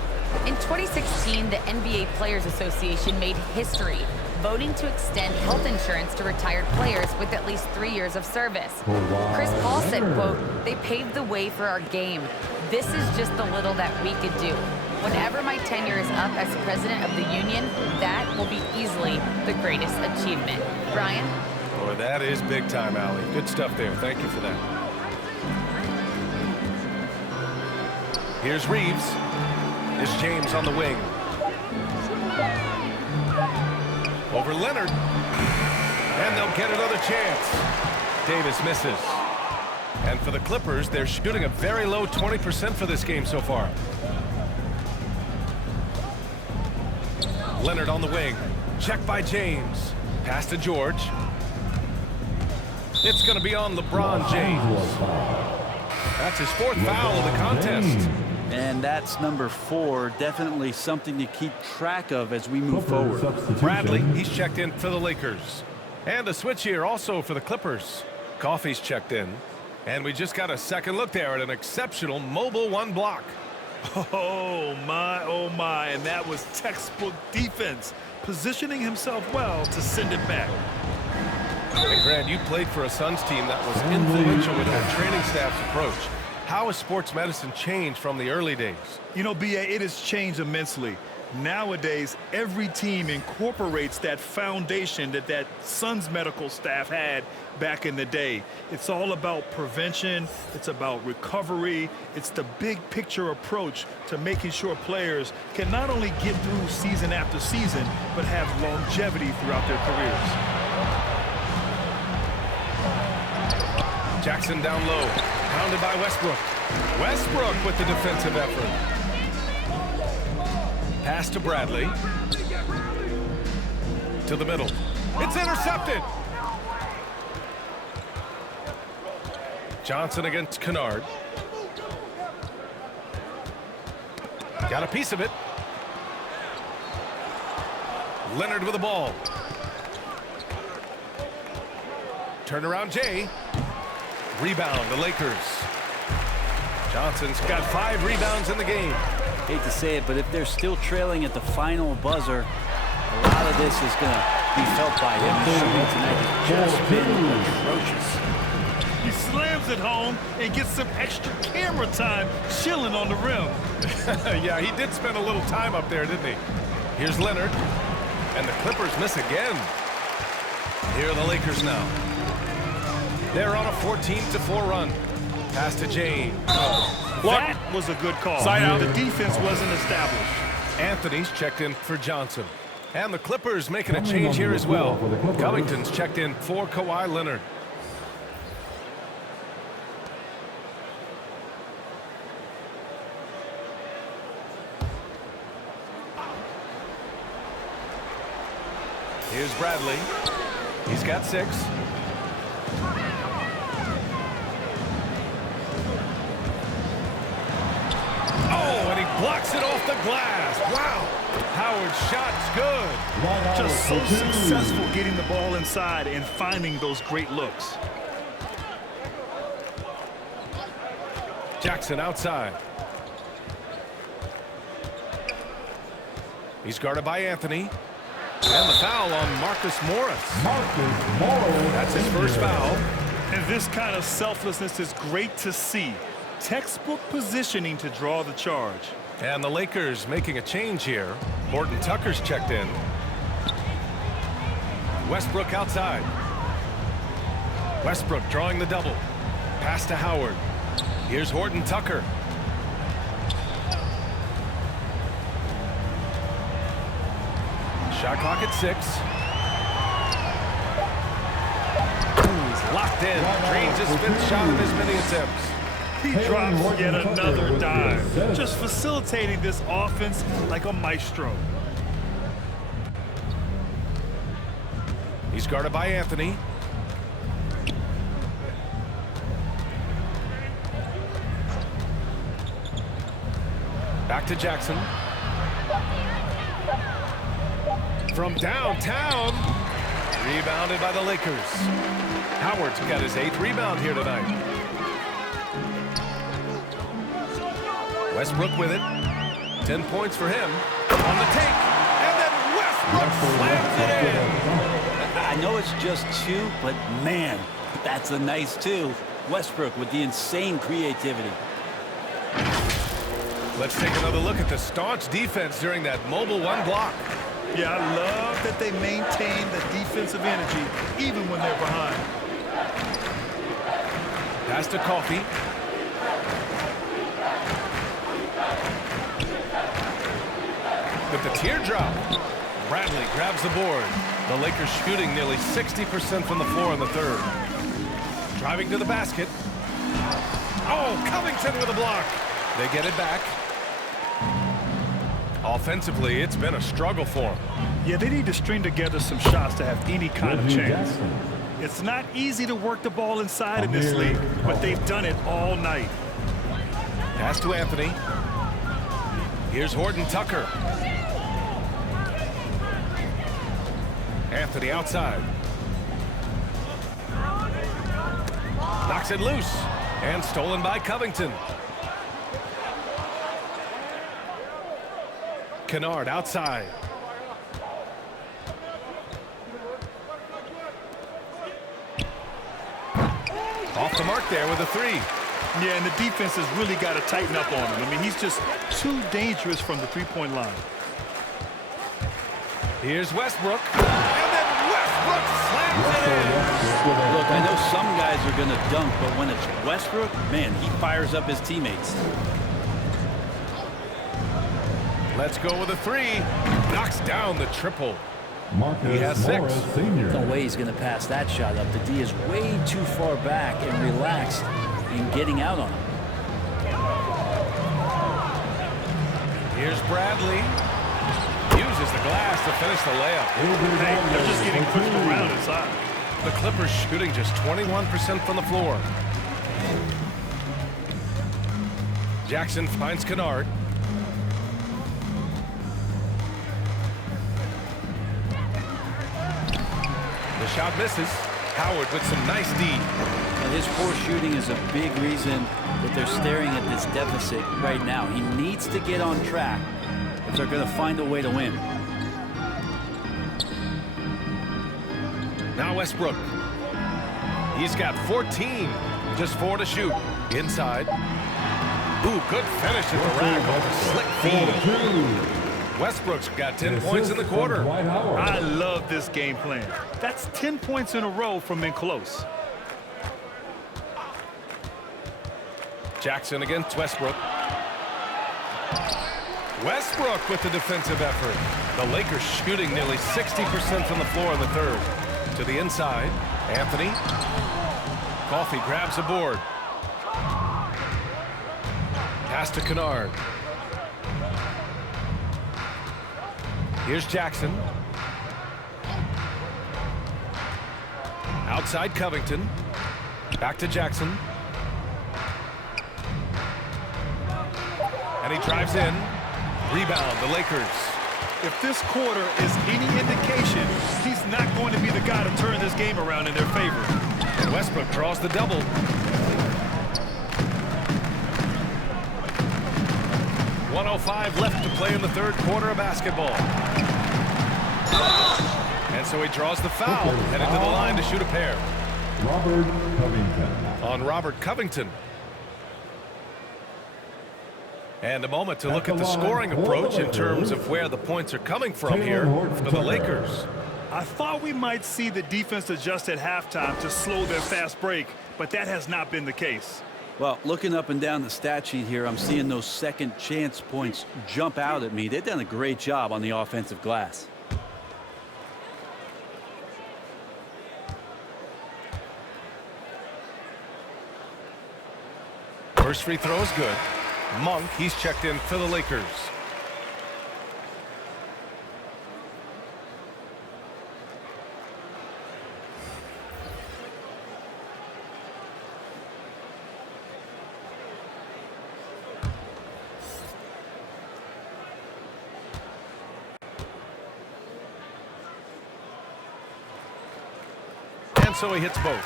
In 2016, the NBA Players Association made history, voting to extend health insurance to retired players with at least 3 years of service. Chris Paul said, quote, "They paved the way for our game. This is just the little that we could do. Whenever my tenure is up as president of the union, that will be easily the greatest achievement." Brian? Boy, that is big time, Allie. Good stuff there. Thank you for that. Here's Reeves. Here's James on the wing. Over Leonard. And they'll get another chance. Davis misses. And for the Clippers, they're shooting a very low 20% for this game so far. Leonard on the wing. Check by James. Pass to George. It's going to be on LeBron James. That's his 4th foul of the contest. And that's number 4. Definitely something to keep track of as we move forward. Bradley, he's checked in for the Lakers. And a switch here also for the Clippers. Coffey's checked in. And we just got a second look there at an exceptional mobile 1 block. Oh my, and that was textbook defense, positioning himself well to send it back. And Grant, you played for a Suns team that was influential with their training staff's approach. How has sports medicine changed from the early days? You know, B.A., it has changed immensely. Nowadays, every team incorporates that foundation that Suns medical staff had back in the day. It's all about prevention. It's about recovery. It's the big picture approach to making sure players can not only get through season after season, but have longevity throughout their careers. Jackson down low, pounded by Westbrook. Westbrook with the defensive effort. Pass to Bradley. To the middle. It's intercepted. Johnson against Kennard. Got a piece of it. Leonard with the ball. Turnaround Jay. Rebound, the Lakers. Johnson's got 5 rebounds in the game. Hate to say it, but if they're still trailing at the final buzzer, a lot of this is going to be felt by him. His shooting tonight has just been atrocious. He slams it home and gets some extra camera time chilling on the rim. Yeah, he did spend a little time up there, didn't he? Here's Leonard. And the Clippers miss again. Here are the Lakers now. They're on a 14-4 run. Pass to James. That was a good call. Side out. The defense wasn't established. Anthony's checked in for Johnson. And the Clippers making a change here as well. Covington's checked in for Kawhi Leonard. Here's Bradley. He's got 6. Oh, and he blocks it off the glass. Wow. Howard's shot's good. Just so successful getting the ball inside and finding those great looks. Jackson outside. He's guarded by Anthony. And the foul on Marcus Morris. That's his first foul. And this kind of selflessness is great to see. Textbook positioning to draw the charge. And the Lakers making a change here. Horton Tucker's checked in. Westbrook outside. Westbrook drawing the double. Pass to Howard. Here's Horton Tucker. Shot clock at 6. He's locked in. Drains his 5th shot in as many attempts. He drops yet another dive. Just facilitating this offense like a maestro. He's guarded by Anthony. Back to Jackson. From downtown. Rebounded by the Lakers. Howard's got his 8th rebound here tonight. Westbrook with it. 10 points for him. On the take. And then Westbrook slams it in. I know it's just 2, but man, that's a nice 2. Westbrook with the insane creativity. Let's take another look at the staunch defense during that mobile 1 block. Yeah, I love that they maintain the defensive energy even when they're behind. Pass to Coffey. With the teardrop. Bradley grabs the board. The Lakers shooting nearly 60% from the floor in the 3rd. Driving to the basket. Oh, Covington with a block. They get it back. Offensively, it's been a struggle for them. Yeah, they need to string together some shots to have any kind of chance. It's not easy to work the ball inside in this league, but they've done it all night. Pass to Anthony. Here's Horton Tucker. Anthony outside. Knocks it loose. And stolen by Covington. Kennard outside. Off the mark there with a 3. Yeah, and the defense has really got to tighten up on him. I mean, he's just too dangerous from the 3-point line. Here's Westbrook. And then Westbrook slams it in. Look, I know some guys are going to dunk, but when it's Westbrook, man, he fires up his teammates. Let's go with a 3. Knocks down the triple. He has 6. No way he's going to pass that shot up. The D is way too far back and relaxed in getting out on him. Here's Bradley. Uses the glass to finish the layup. Hey, they're just getting pushed around inside. The Clippers shooting just 21% from the floor. Jackson finds Kennard. The shot misses. Howard with some nice D. And his poor shooting is a big reason that they're staring at this deficit right now. He needs to get on track if they're going to find a way to win. Now Westbrook. He's got 14. Just 4 to shoot. Inside. Ooh, good finish at the rack off a slick feed. Westbrook's got 10 points in the quarter. I love this game plan. That's 10 points in a row from in close. Jackson against Westbrook. Westbrook with the defensive effort. The Lakers shooting nearly 60% from the floor in the 3rd. To the inside, Anthony. Coffey grabs the board. Pass to Kennard. Here's Jackson. Outside Covington. Back to Jackson. And he drives in. Rebound, the Lakers. If this quarter is any indication, he's not going to be the guy to turn this game around in their favor. And Westbrook draws the double. 1:05 left to play in the third quarter of basketball. And so he draws the foul, headed to the line to shoot a pair. Robert Covington. On Robert Covington. And a moment to look at the scoring approach in terms of where the points are coming from here for the Lakers. I thought we might see the defense adjust at halftime to slow their fast break, but that has not been the case. Well, looking up and down the stat sheet here, I'm seeing those second chance points jump out at me. They've done a great job on the offensive glass. First free throw is good. Monk, he's checked in for the Lakers. And so he hits both.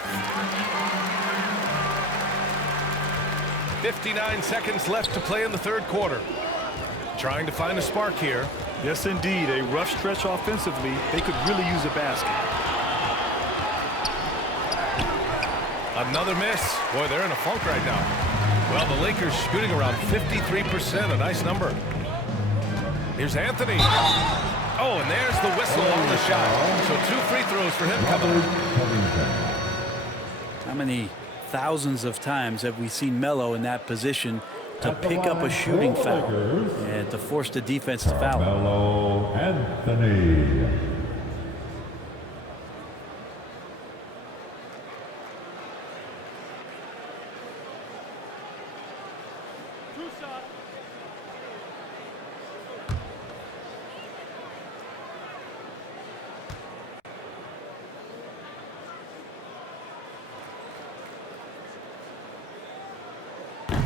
59 seconds left to play in the third quarter. Trying to find a spark here. Yes, indeed. A rough stretch offensively. They could really use a basket. Another miss. Boy, they're in a funk right now. Well, the Lakers shooting around 53%. A nice number. Here's Anthony. Oh, and there's the whistle on the shot. So 2 free throws for him coming up. How many thousands of times have we seen Melo in that position to pick up a shooting foul and to force the defense to foul? Carmelo Anthony.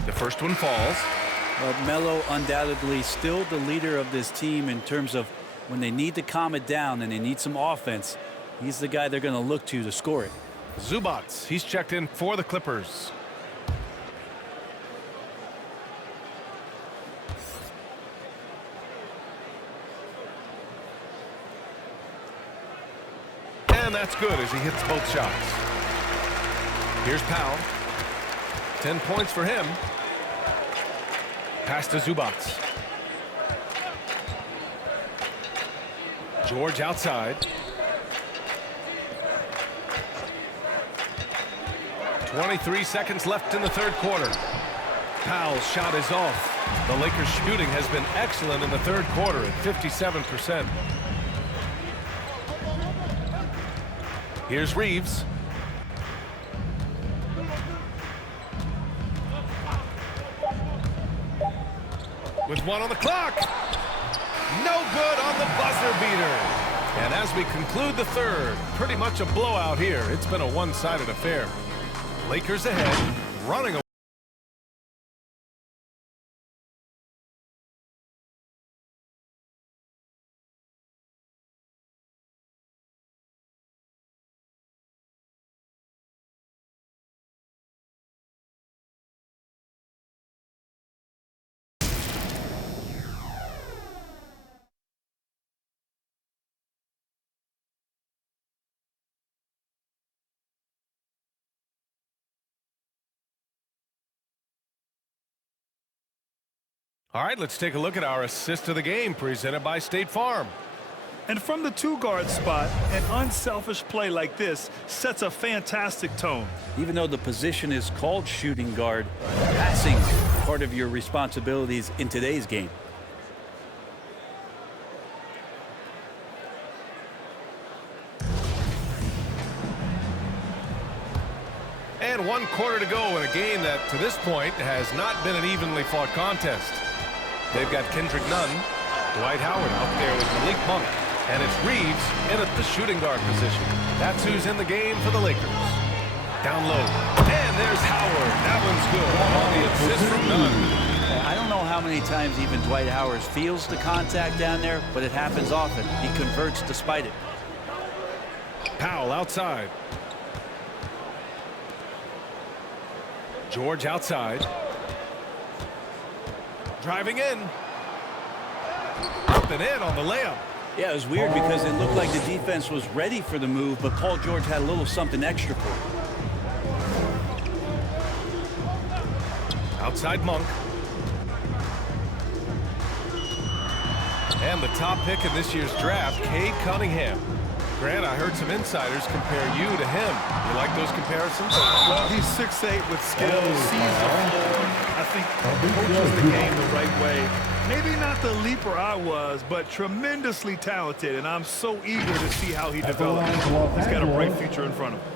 The first one falls. Well, Melo undoubtedly still the leader of this team in terms of when they need to calm it down and they need some offense. He's the guy they're going to look to score it. Zubac, he's checked in for the Clippers. And that's good as he hits both shots. Here's Powell. 10 points for him. Pass to Zubac. George outside. 23 seconds left in the third quarter. Powell's shot is off. The Lakers' shooting has been excellent in the third quarter at 57%. Here's Reeves. With 1 on the clock. No good on the buzzer beater. And as we conclude the third, pretty much a blowout here. It's been a one-sided affair. Lakers ahead, running away. All right, let's take a look at our assist of the game presented by State Farm. And from the two-guard spot, an unselfish play like this sets a fantastic tone. Even though the position is called shooting guard, passing part of your responsibilities in today's game. And 1 quarter to go in a game that, to this point, has not been an evenly fought contest. They've got Kendrick Nunn, Dwight Howard out there with Malik Monk, and it's Reeves in at the shooting guard position. That's who's in the game for the Lakers. Down low, and there's Howard. That one's good on the assist from Nunn. I don't know how many times even Dwight Howard feels the contact down there, but it happens often. He converts despite it. Powell outside. George outside. Driving in. Up and in on the layup. Yeah, it was weird because it looked like the defense was ready for the move, but Paul George had a little something extra for him. Outside Monk. And the top pick in this year's draft, Cade Cunningham. Grant, I heard some insiders compare you to him. You like those comparisons? Well, he's 6'8" with skill, sees the floor. I think coaches the game the right way. Maybe not the leaper I was, but tremendously talented, and I'm so eager to see how he develops. He's got a bright future in front of him.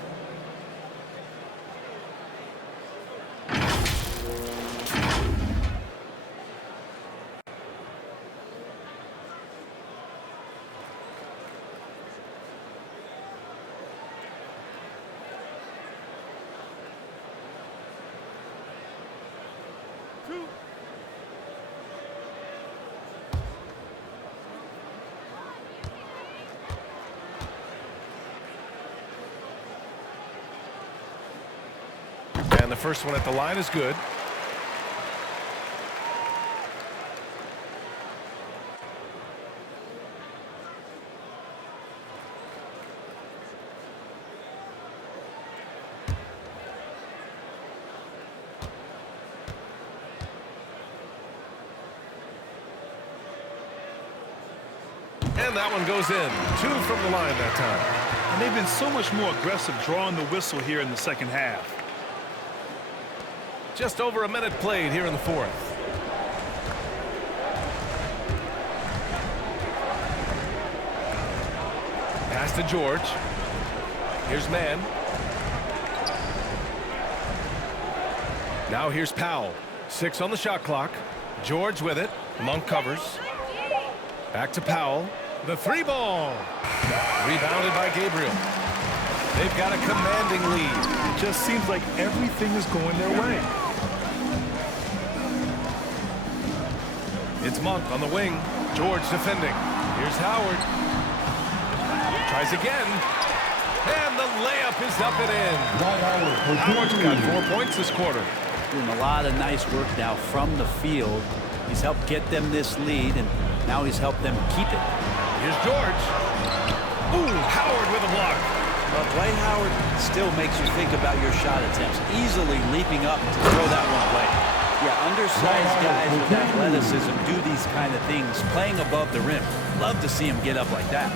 And the first one at the line is good. And that one goes in. 2 from the line that time. And they've been so much more aggressive drawing the whistle here in the second half. Just over a minute played here in the fourth. Pass to George. Here's Mann. Now here's Powell. 6 on the shot clock. George with it. Monk covers. Back to Powell. The 3-ball. Rebounded by Gabriel. They've got a commanding lead. It just seems like everything is going their way. It's Monk on the wing. George defending. Here's Howard. Tries again. And the layup is up and in. Howard's got 4 points this quarter. Doing a lot of nice work now from the field. He's helped get them this lead, and now he's helped them keep it. Here's George. Ooh, Howard with a block. Well, Dwight Howard still makes you think about your shot attempts. Easily leaping up to throw that one away. Yeah, undersized guys with athleticism do these kind of things, playing above the rim. Love to see him get up like that.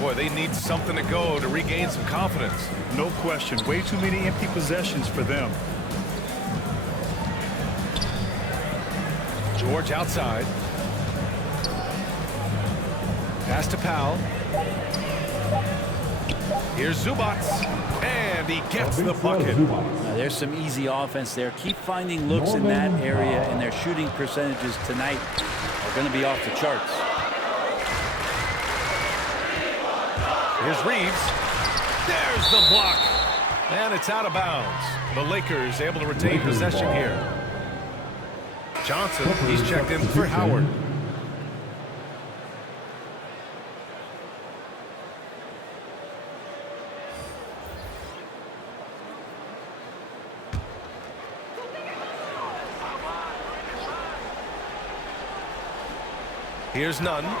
Boy, they need something to go to regain some confidence. No question. Way too many empty possessions for them. George outside. Pass to Powell. Here's Zubac. And he gets the bucket. Now, there's some easy offense there. Keep finding looks in that area, and their shooting percentages tonight are going to be off the charts. Here's Reeves. There's the block. And it's out of bounds. The Lakers able to retain possession here. Johnson, he's checked in for Howard. Here's Nunn. And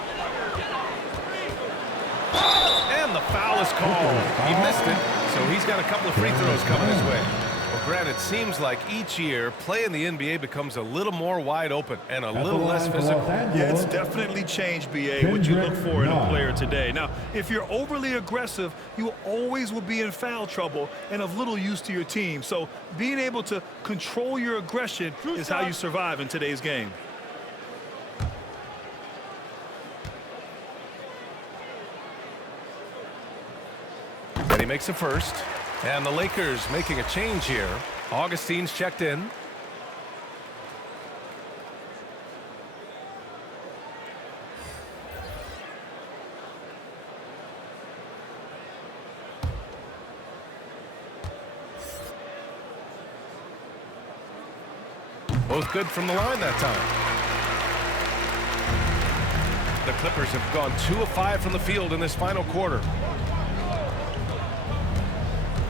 the foul is called. He missed it, so he's got a couple of free throws coming his way. Well, Grant, it seems like each year, play in the NBA becomes a little more wide open and a little less physical. Yeah, it's definitely changed, B.A., what you look for in a player today. Now, if you're overly aggressive, you always will be in foul trouble and of little use to your team. So being able to control your aggression is how you survive in today's game. And he makes a first. And the Lakers making a change here. Augustine's checked in. Both good from the line that time. The Clippers have gone 2 of 5 from the field in this final quarter.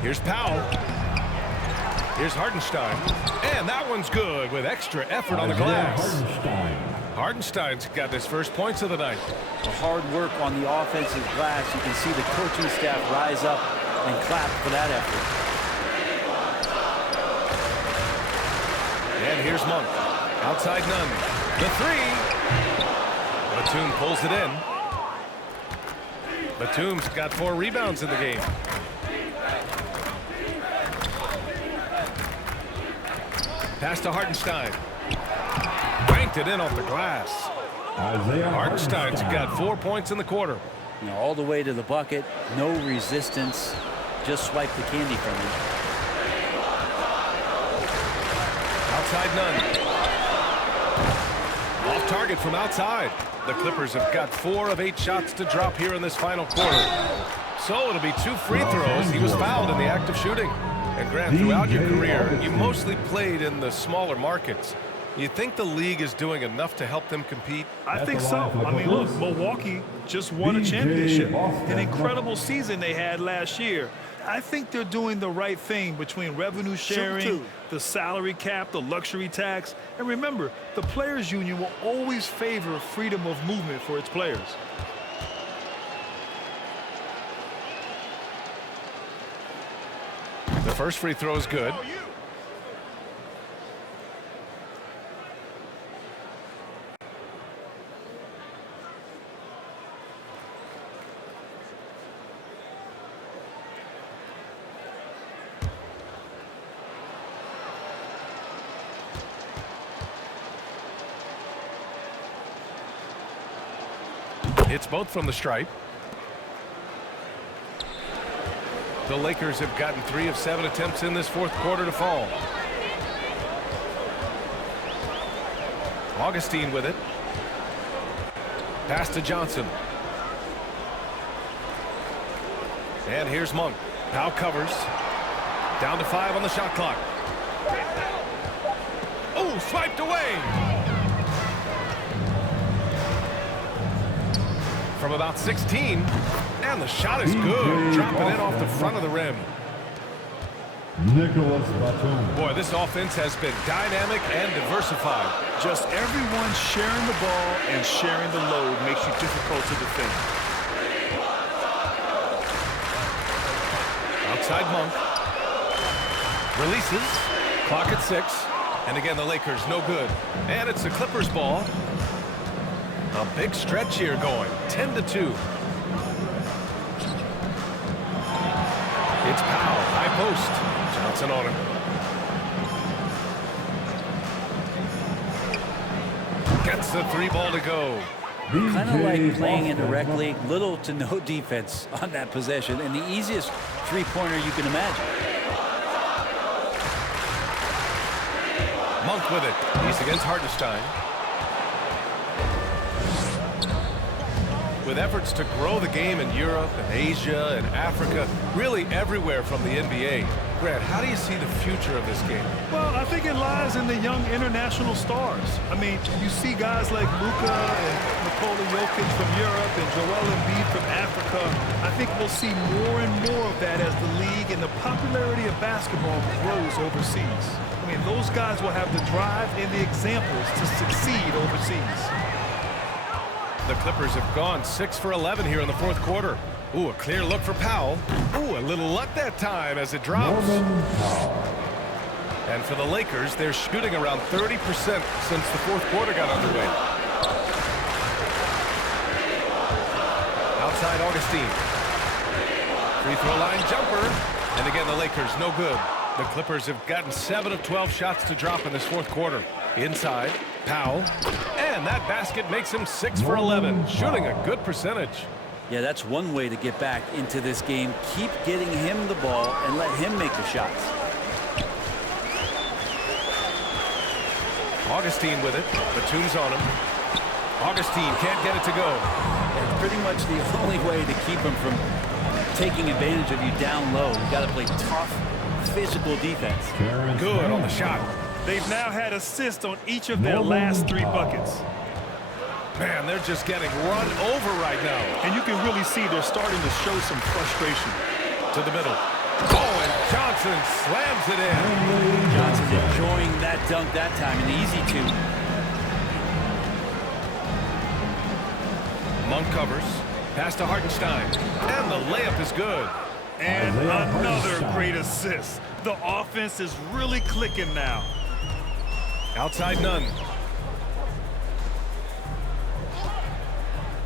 Here's Powell. Here's Hartenstein. And that one's good with extra effort on the glass. Hartenstein's got his first points of the night. The hard work on the offensive glass. You can see the coaching staff rise up and clap for that effort. And here's Monk. Outside Nunn. The three. Batum pulls it in. Batum's got 4 rebounds in the game. Pass to Hartenstein. Banked it in off the glass. Hartenstein's got 4 points in the quarter. You know, all the way to the bucket, no resistance. Just swipe the candy from him. Outside Nunn. Off target from outside. The Clippers have got 4 of 8 shots to drop here in this final quarter. So it'll be 2 free throws. He was fouled in the act of shooting. And Grant, throughout your career, you mostly played in the smaller markets. You think the league is doing enough to help them compete? I think so. I mean, look, Milwaukee just won a championship. An incredible season they had last year. I think they're doing the right thing between revenue sharing, the salary cap, the luxury tax. And remember, the players' union will always favor freedom of movement for its players. The first free throw is good. It's both from the stripe. The Lakers have gotten 3 of 7 attempts in this fourth quarter to fall. Augustine with it. Pass to Johnson. And here's Monk. Powell covers. Down to 5 on the shot clock. Oh, swiped away. From about 16, and the shot is good. Dropping it off the front of the rim. Nicholas Batum. Boy, this offense has been dynamic and diversified. Just everyone sharing the ball and sharing the load makes you difficult to defend. Outside Monk. Releases. Clock at 6. And again, the Lakers no good. And it's the Clippers ball. A big stretch here going. 10-2. It's Powell. High post. Johnson on him. Gets the 3 ball to go. Kind of like playing indirectly, little to no defense on that possession, and the easiest three-pointer you can imagine. Monk with it. He's against Hartenstein. With efforts to grow the game in Europe and Asia and Africa, really everywhere from the NBA. Grant, how do you see the future of this game? Well, I think it lies in the young international stars. I mean, you see guys like Luka and Nikola Jokic from Europe and Joel Embiid from Africa. I think we'll see more and more of that as the league and the popularity of basketball grows overseas. I mean, those guys will have the drive and the examples to succeed overseas. The Clippers have gone 6 for 11 here in the fourth quarter. Ooh, a clear look for Powell. Ooh, a little luck that time as it drops. And for the Lakers, they're shooting around 30% since the fourth quarter got underway. Outside Augustine. Free throw line jumper. And again, the Lakers no good. The Clippers have gotten 7 of 12 shots to drop in this fourth quarter. Inside, Powell. And that basket makes him 6 for 11, shooting a good percentage. Yeah, that's one way to get back into this game. Keep getting him the ball and let him make the shots. Augustine with it. Batum's on him. Augustine can't get it to go. It's pretty much the only way to keep him from taking advantage of you down low. You got to play tough, physical defense. Good on the shot. They've now had assists on each of their last 3 buckets. Man, they're just getting run over right now. And you can really see they're starting to show some frustration. To the middle. Oh, and Johnson slams it in. Johnson enjoying that dunk that time, an easy 2. Monk covers. Pass to Hartenstein. And the layup is good. And another great assist. The offense is really clicking now. Outside Nunn.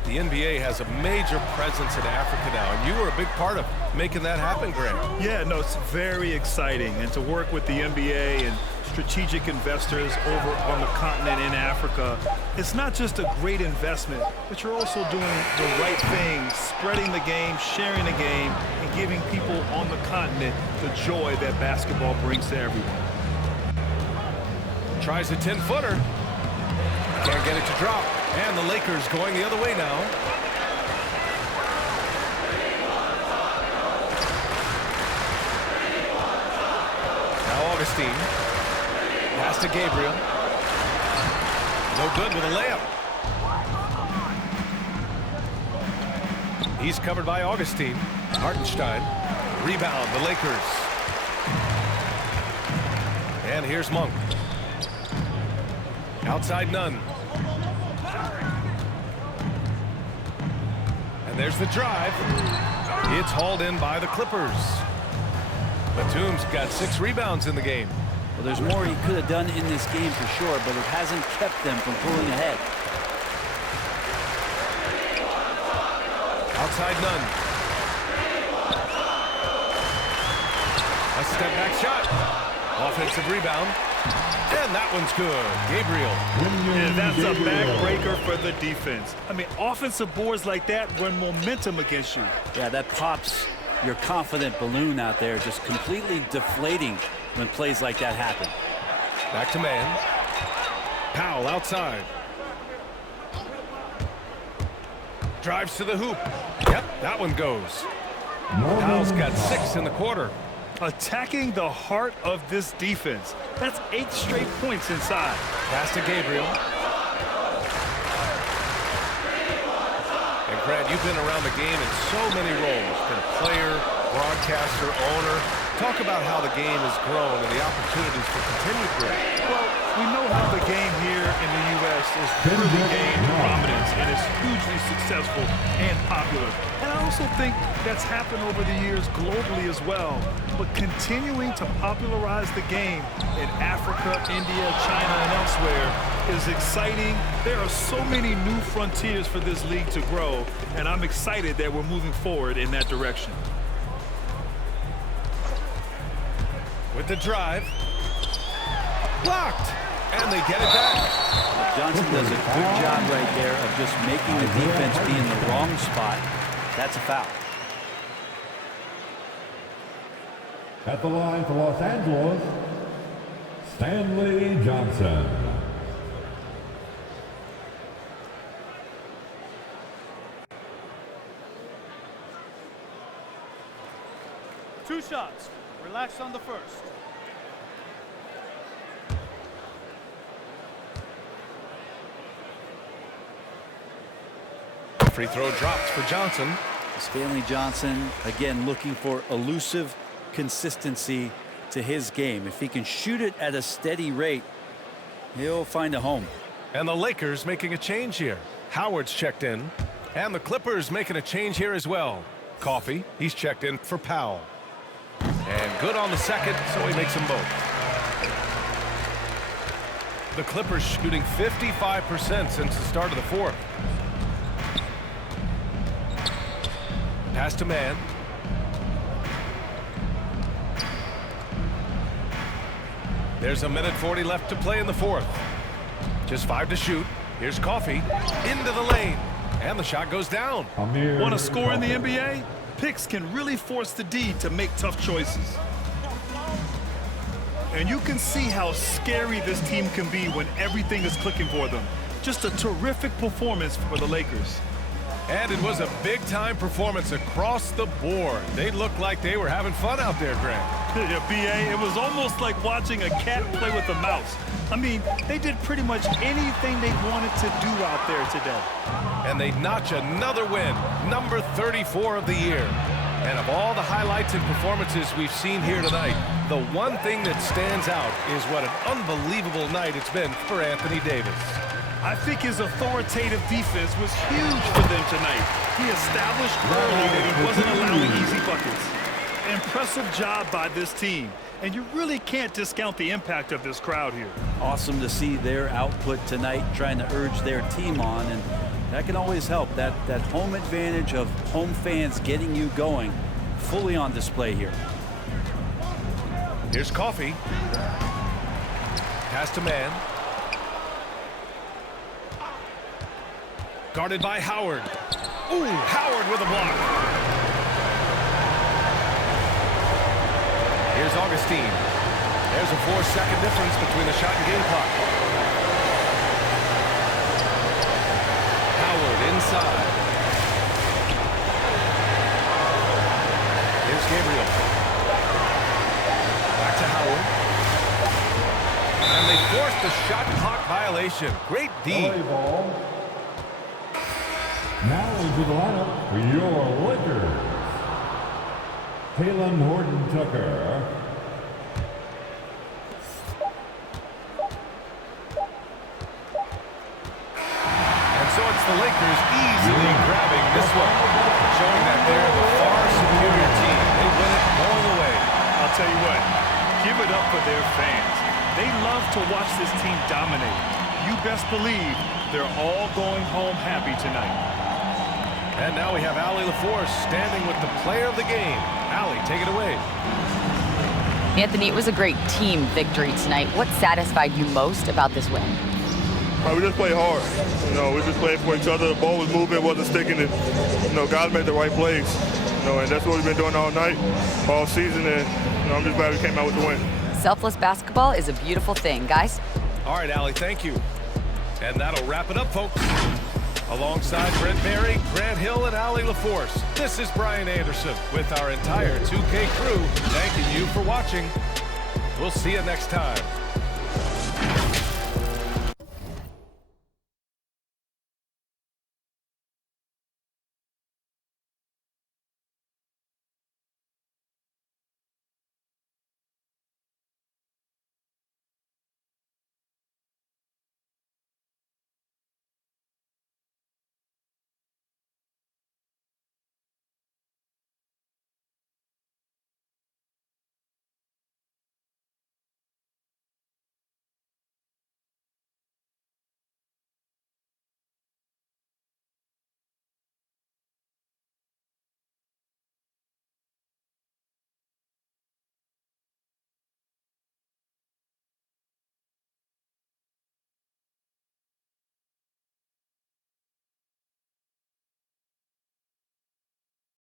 The NBA has a major presence in Africa now, and you were a big part of making that happen, Grant. Yeah, no, it's very exciting. And to work with the NBA and strategic investors over on the continent in Africa, it's not just a great investment, but you're also doing the right thing, spreading the game, sharing the game, and giving people on the continent the joy that basketball brings to everyone. Tries a 10-footer. Can't get it to drop. And the Lakers going the other way now. Now Augustine. Pass to Gabriel. No good with a layup. He's covered by Augustine. Hartenstein. Rebound, the Lakers. And here's Monk. Outside Nunn. And there's the drive. It's hauled in by the Clippers. Batum's got 6 rebounds in the game. Well, there's more he could have done in this game for sure, but it hasn't kept them from pulling ahead. Outside Nunn. A step back shot. Offensive rebound. And that one's good. Gabriel. Yeah, that's a backbreaker for the defense. I mean, offensive boards like that run momentum against you. Yeah, that pops your confident balloon out there, just completely deflating when plays like that happen. Back to man. Powell outside. Drives to the hoop. Yep, that one goes. Powell's got 6 in the quarter. Attacking the heart of this defense. That's 8 straight points inside. Pass to Gabriel. And Grant, you've been around the game in so many roles. Been a player, broadcaster, owner. Talk about how the game has grown and the opportunities for continued growth. Well, we know how the game here in the U.S. has really gained prominence and is hugely successful and popular. And I also think that's happened over the years globally as well. But continuing to popularize the game in Africa, India, China, and elsewhere is exciting. There are so many new frontiers for this league to grow, and I'm excited that we're moving forward in that direction. With the drive. Blocked. And they get it back. Johnson does a good job right there of just making the defense be in the wrong spot. That's a foul. At the line for Los Angeles, Stanley Johnson. Two shots. Relax on the first. Free throw drops for Johnson. Stanley Johnson, again, looking for elusive consistency to his game. If he can shoot it at a steady rate, he'll find a home. And the Lakers making a change here. Howard's checked in. And the Clippers making a change here as well. Coffey, he's checked in for Powell. And good on the second, so he makes them both. The Clippers shooting 55% since the start of the fourth. Pass to man. There's 1:40 left to play in the fourth. Just 5 to shoot. Here's Coffey into the lane. And the shot goes down. Want to score in the NBA? Picks can really force the D to make tough choices. And you can see how scary this team can be when everything is clicking for them. Just a terrific performance for the Lakers. And it was a big-time performance across the board. They looked like they were having fun out there, Grant. Yeah, B.A., it was almost like watching a cat play with a mouse. I mean, they did pretty much anything they wanted to do out there today. And they notch another win, number 34 of the year. And of all the highlights and performances we've seen here tonight, the one thing that stands out is what an unbelievable night it's been for Anthony Davis. I think his authoritative defense was huge for them tonight. He established early that he wasn't allowing easy buckets. Impressive job by this team, and you really can't discount the impact of this crowd here. Awesome to see their output tonight, trying to urge their team on, and that can always help. That home advantage of home fans getting you going, fully on display here. Here's Coffey. Pass to man. Guarded by Howard. Ooh, Howard with a block. Here's Augustine. There's a 4-second difference between the shot and game clock. Howard inside. Here's Gabriel. Back to Howard. And they forced the shot clock violation. Great D. Now into the lineup for your Lakers. Talen Horton-Tucker. And so it's the Lakers easily grabbing this one, showing that they're the far superior team. They win it all the way. I'll tell you what, give it up for their fans. They love to watch this team dominate. You best believe they're all going home happy tonight. And now we have Allie LaForce standing with the player of the game. Allie, take it away. Anthony, it was a great team victory tonight. What satisfied you most about this win? We just played hard. We just played for each other. The ball was moving, wasn't sticking. And, guys made the right plays. And that's what we've been doing all night, all season. And I'm just glad we came out with the win. Selfless basketball is a beautiful thing, guys. All right, Allie, thank you. And that'll wrap it up, folks. Alongside Brent Barry, Grant Hill, and Allie LaForce, this is Brian Anderson with our entire 2K crew thanking you for watching. We'll see you next time.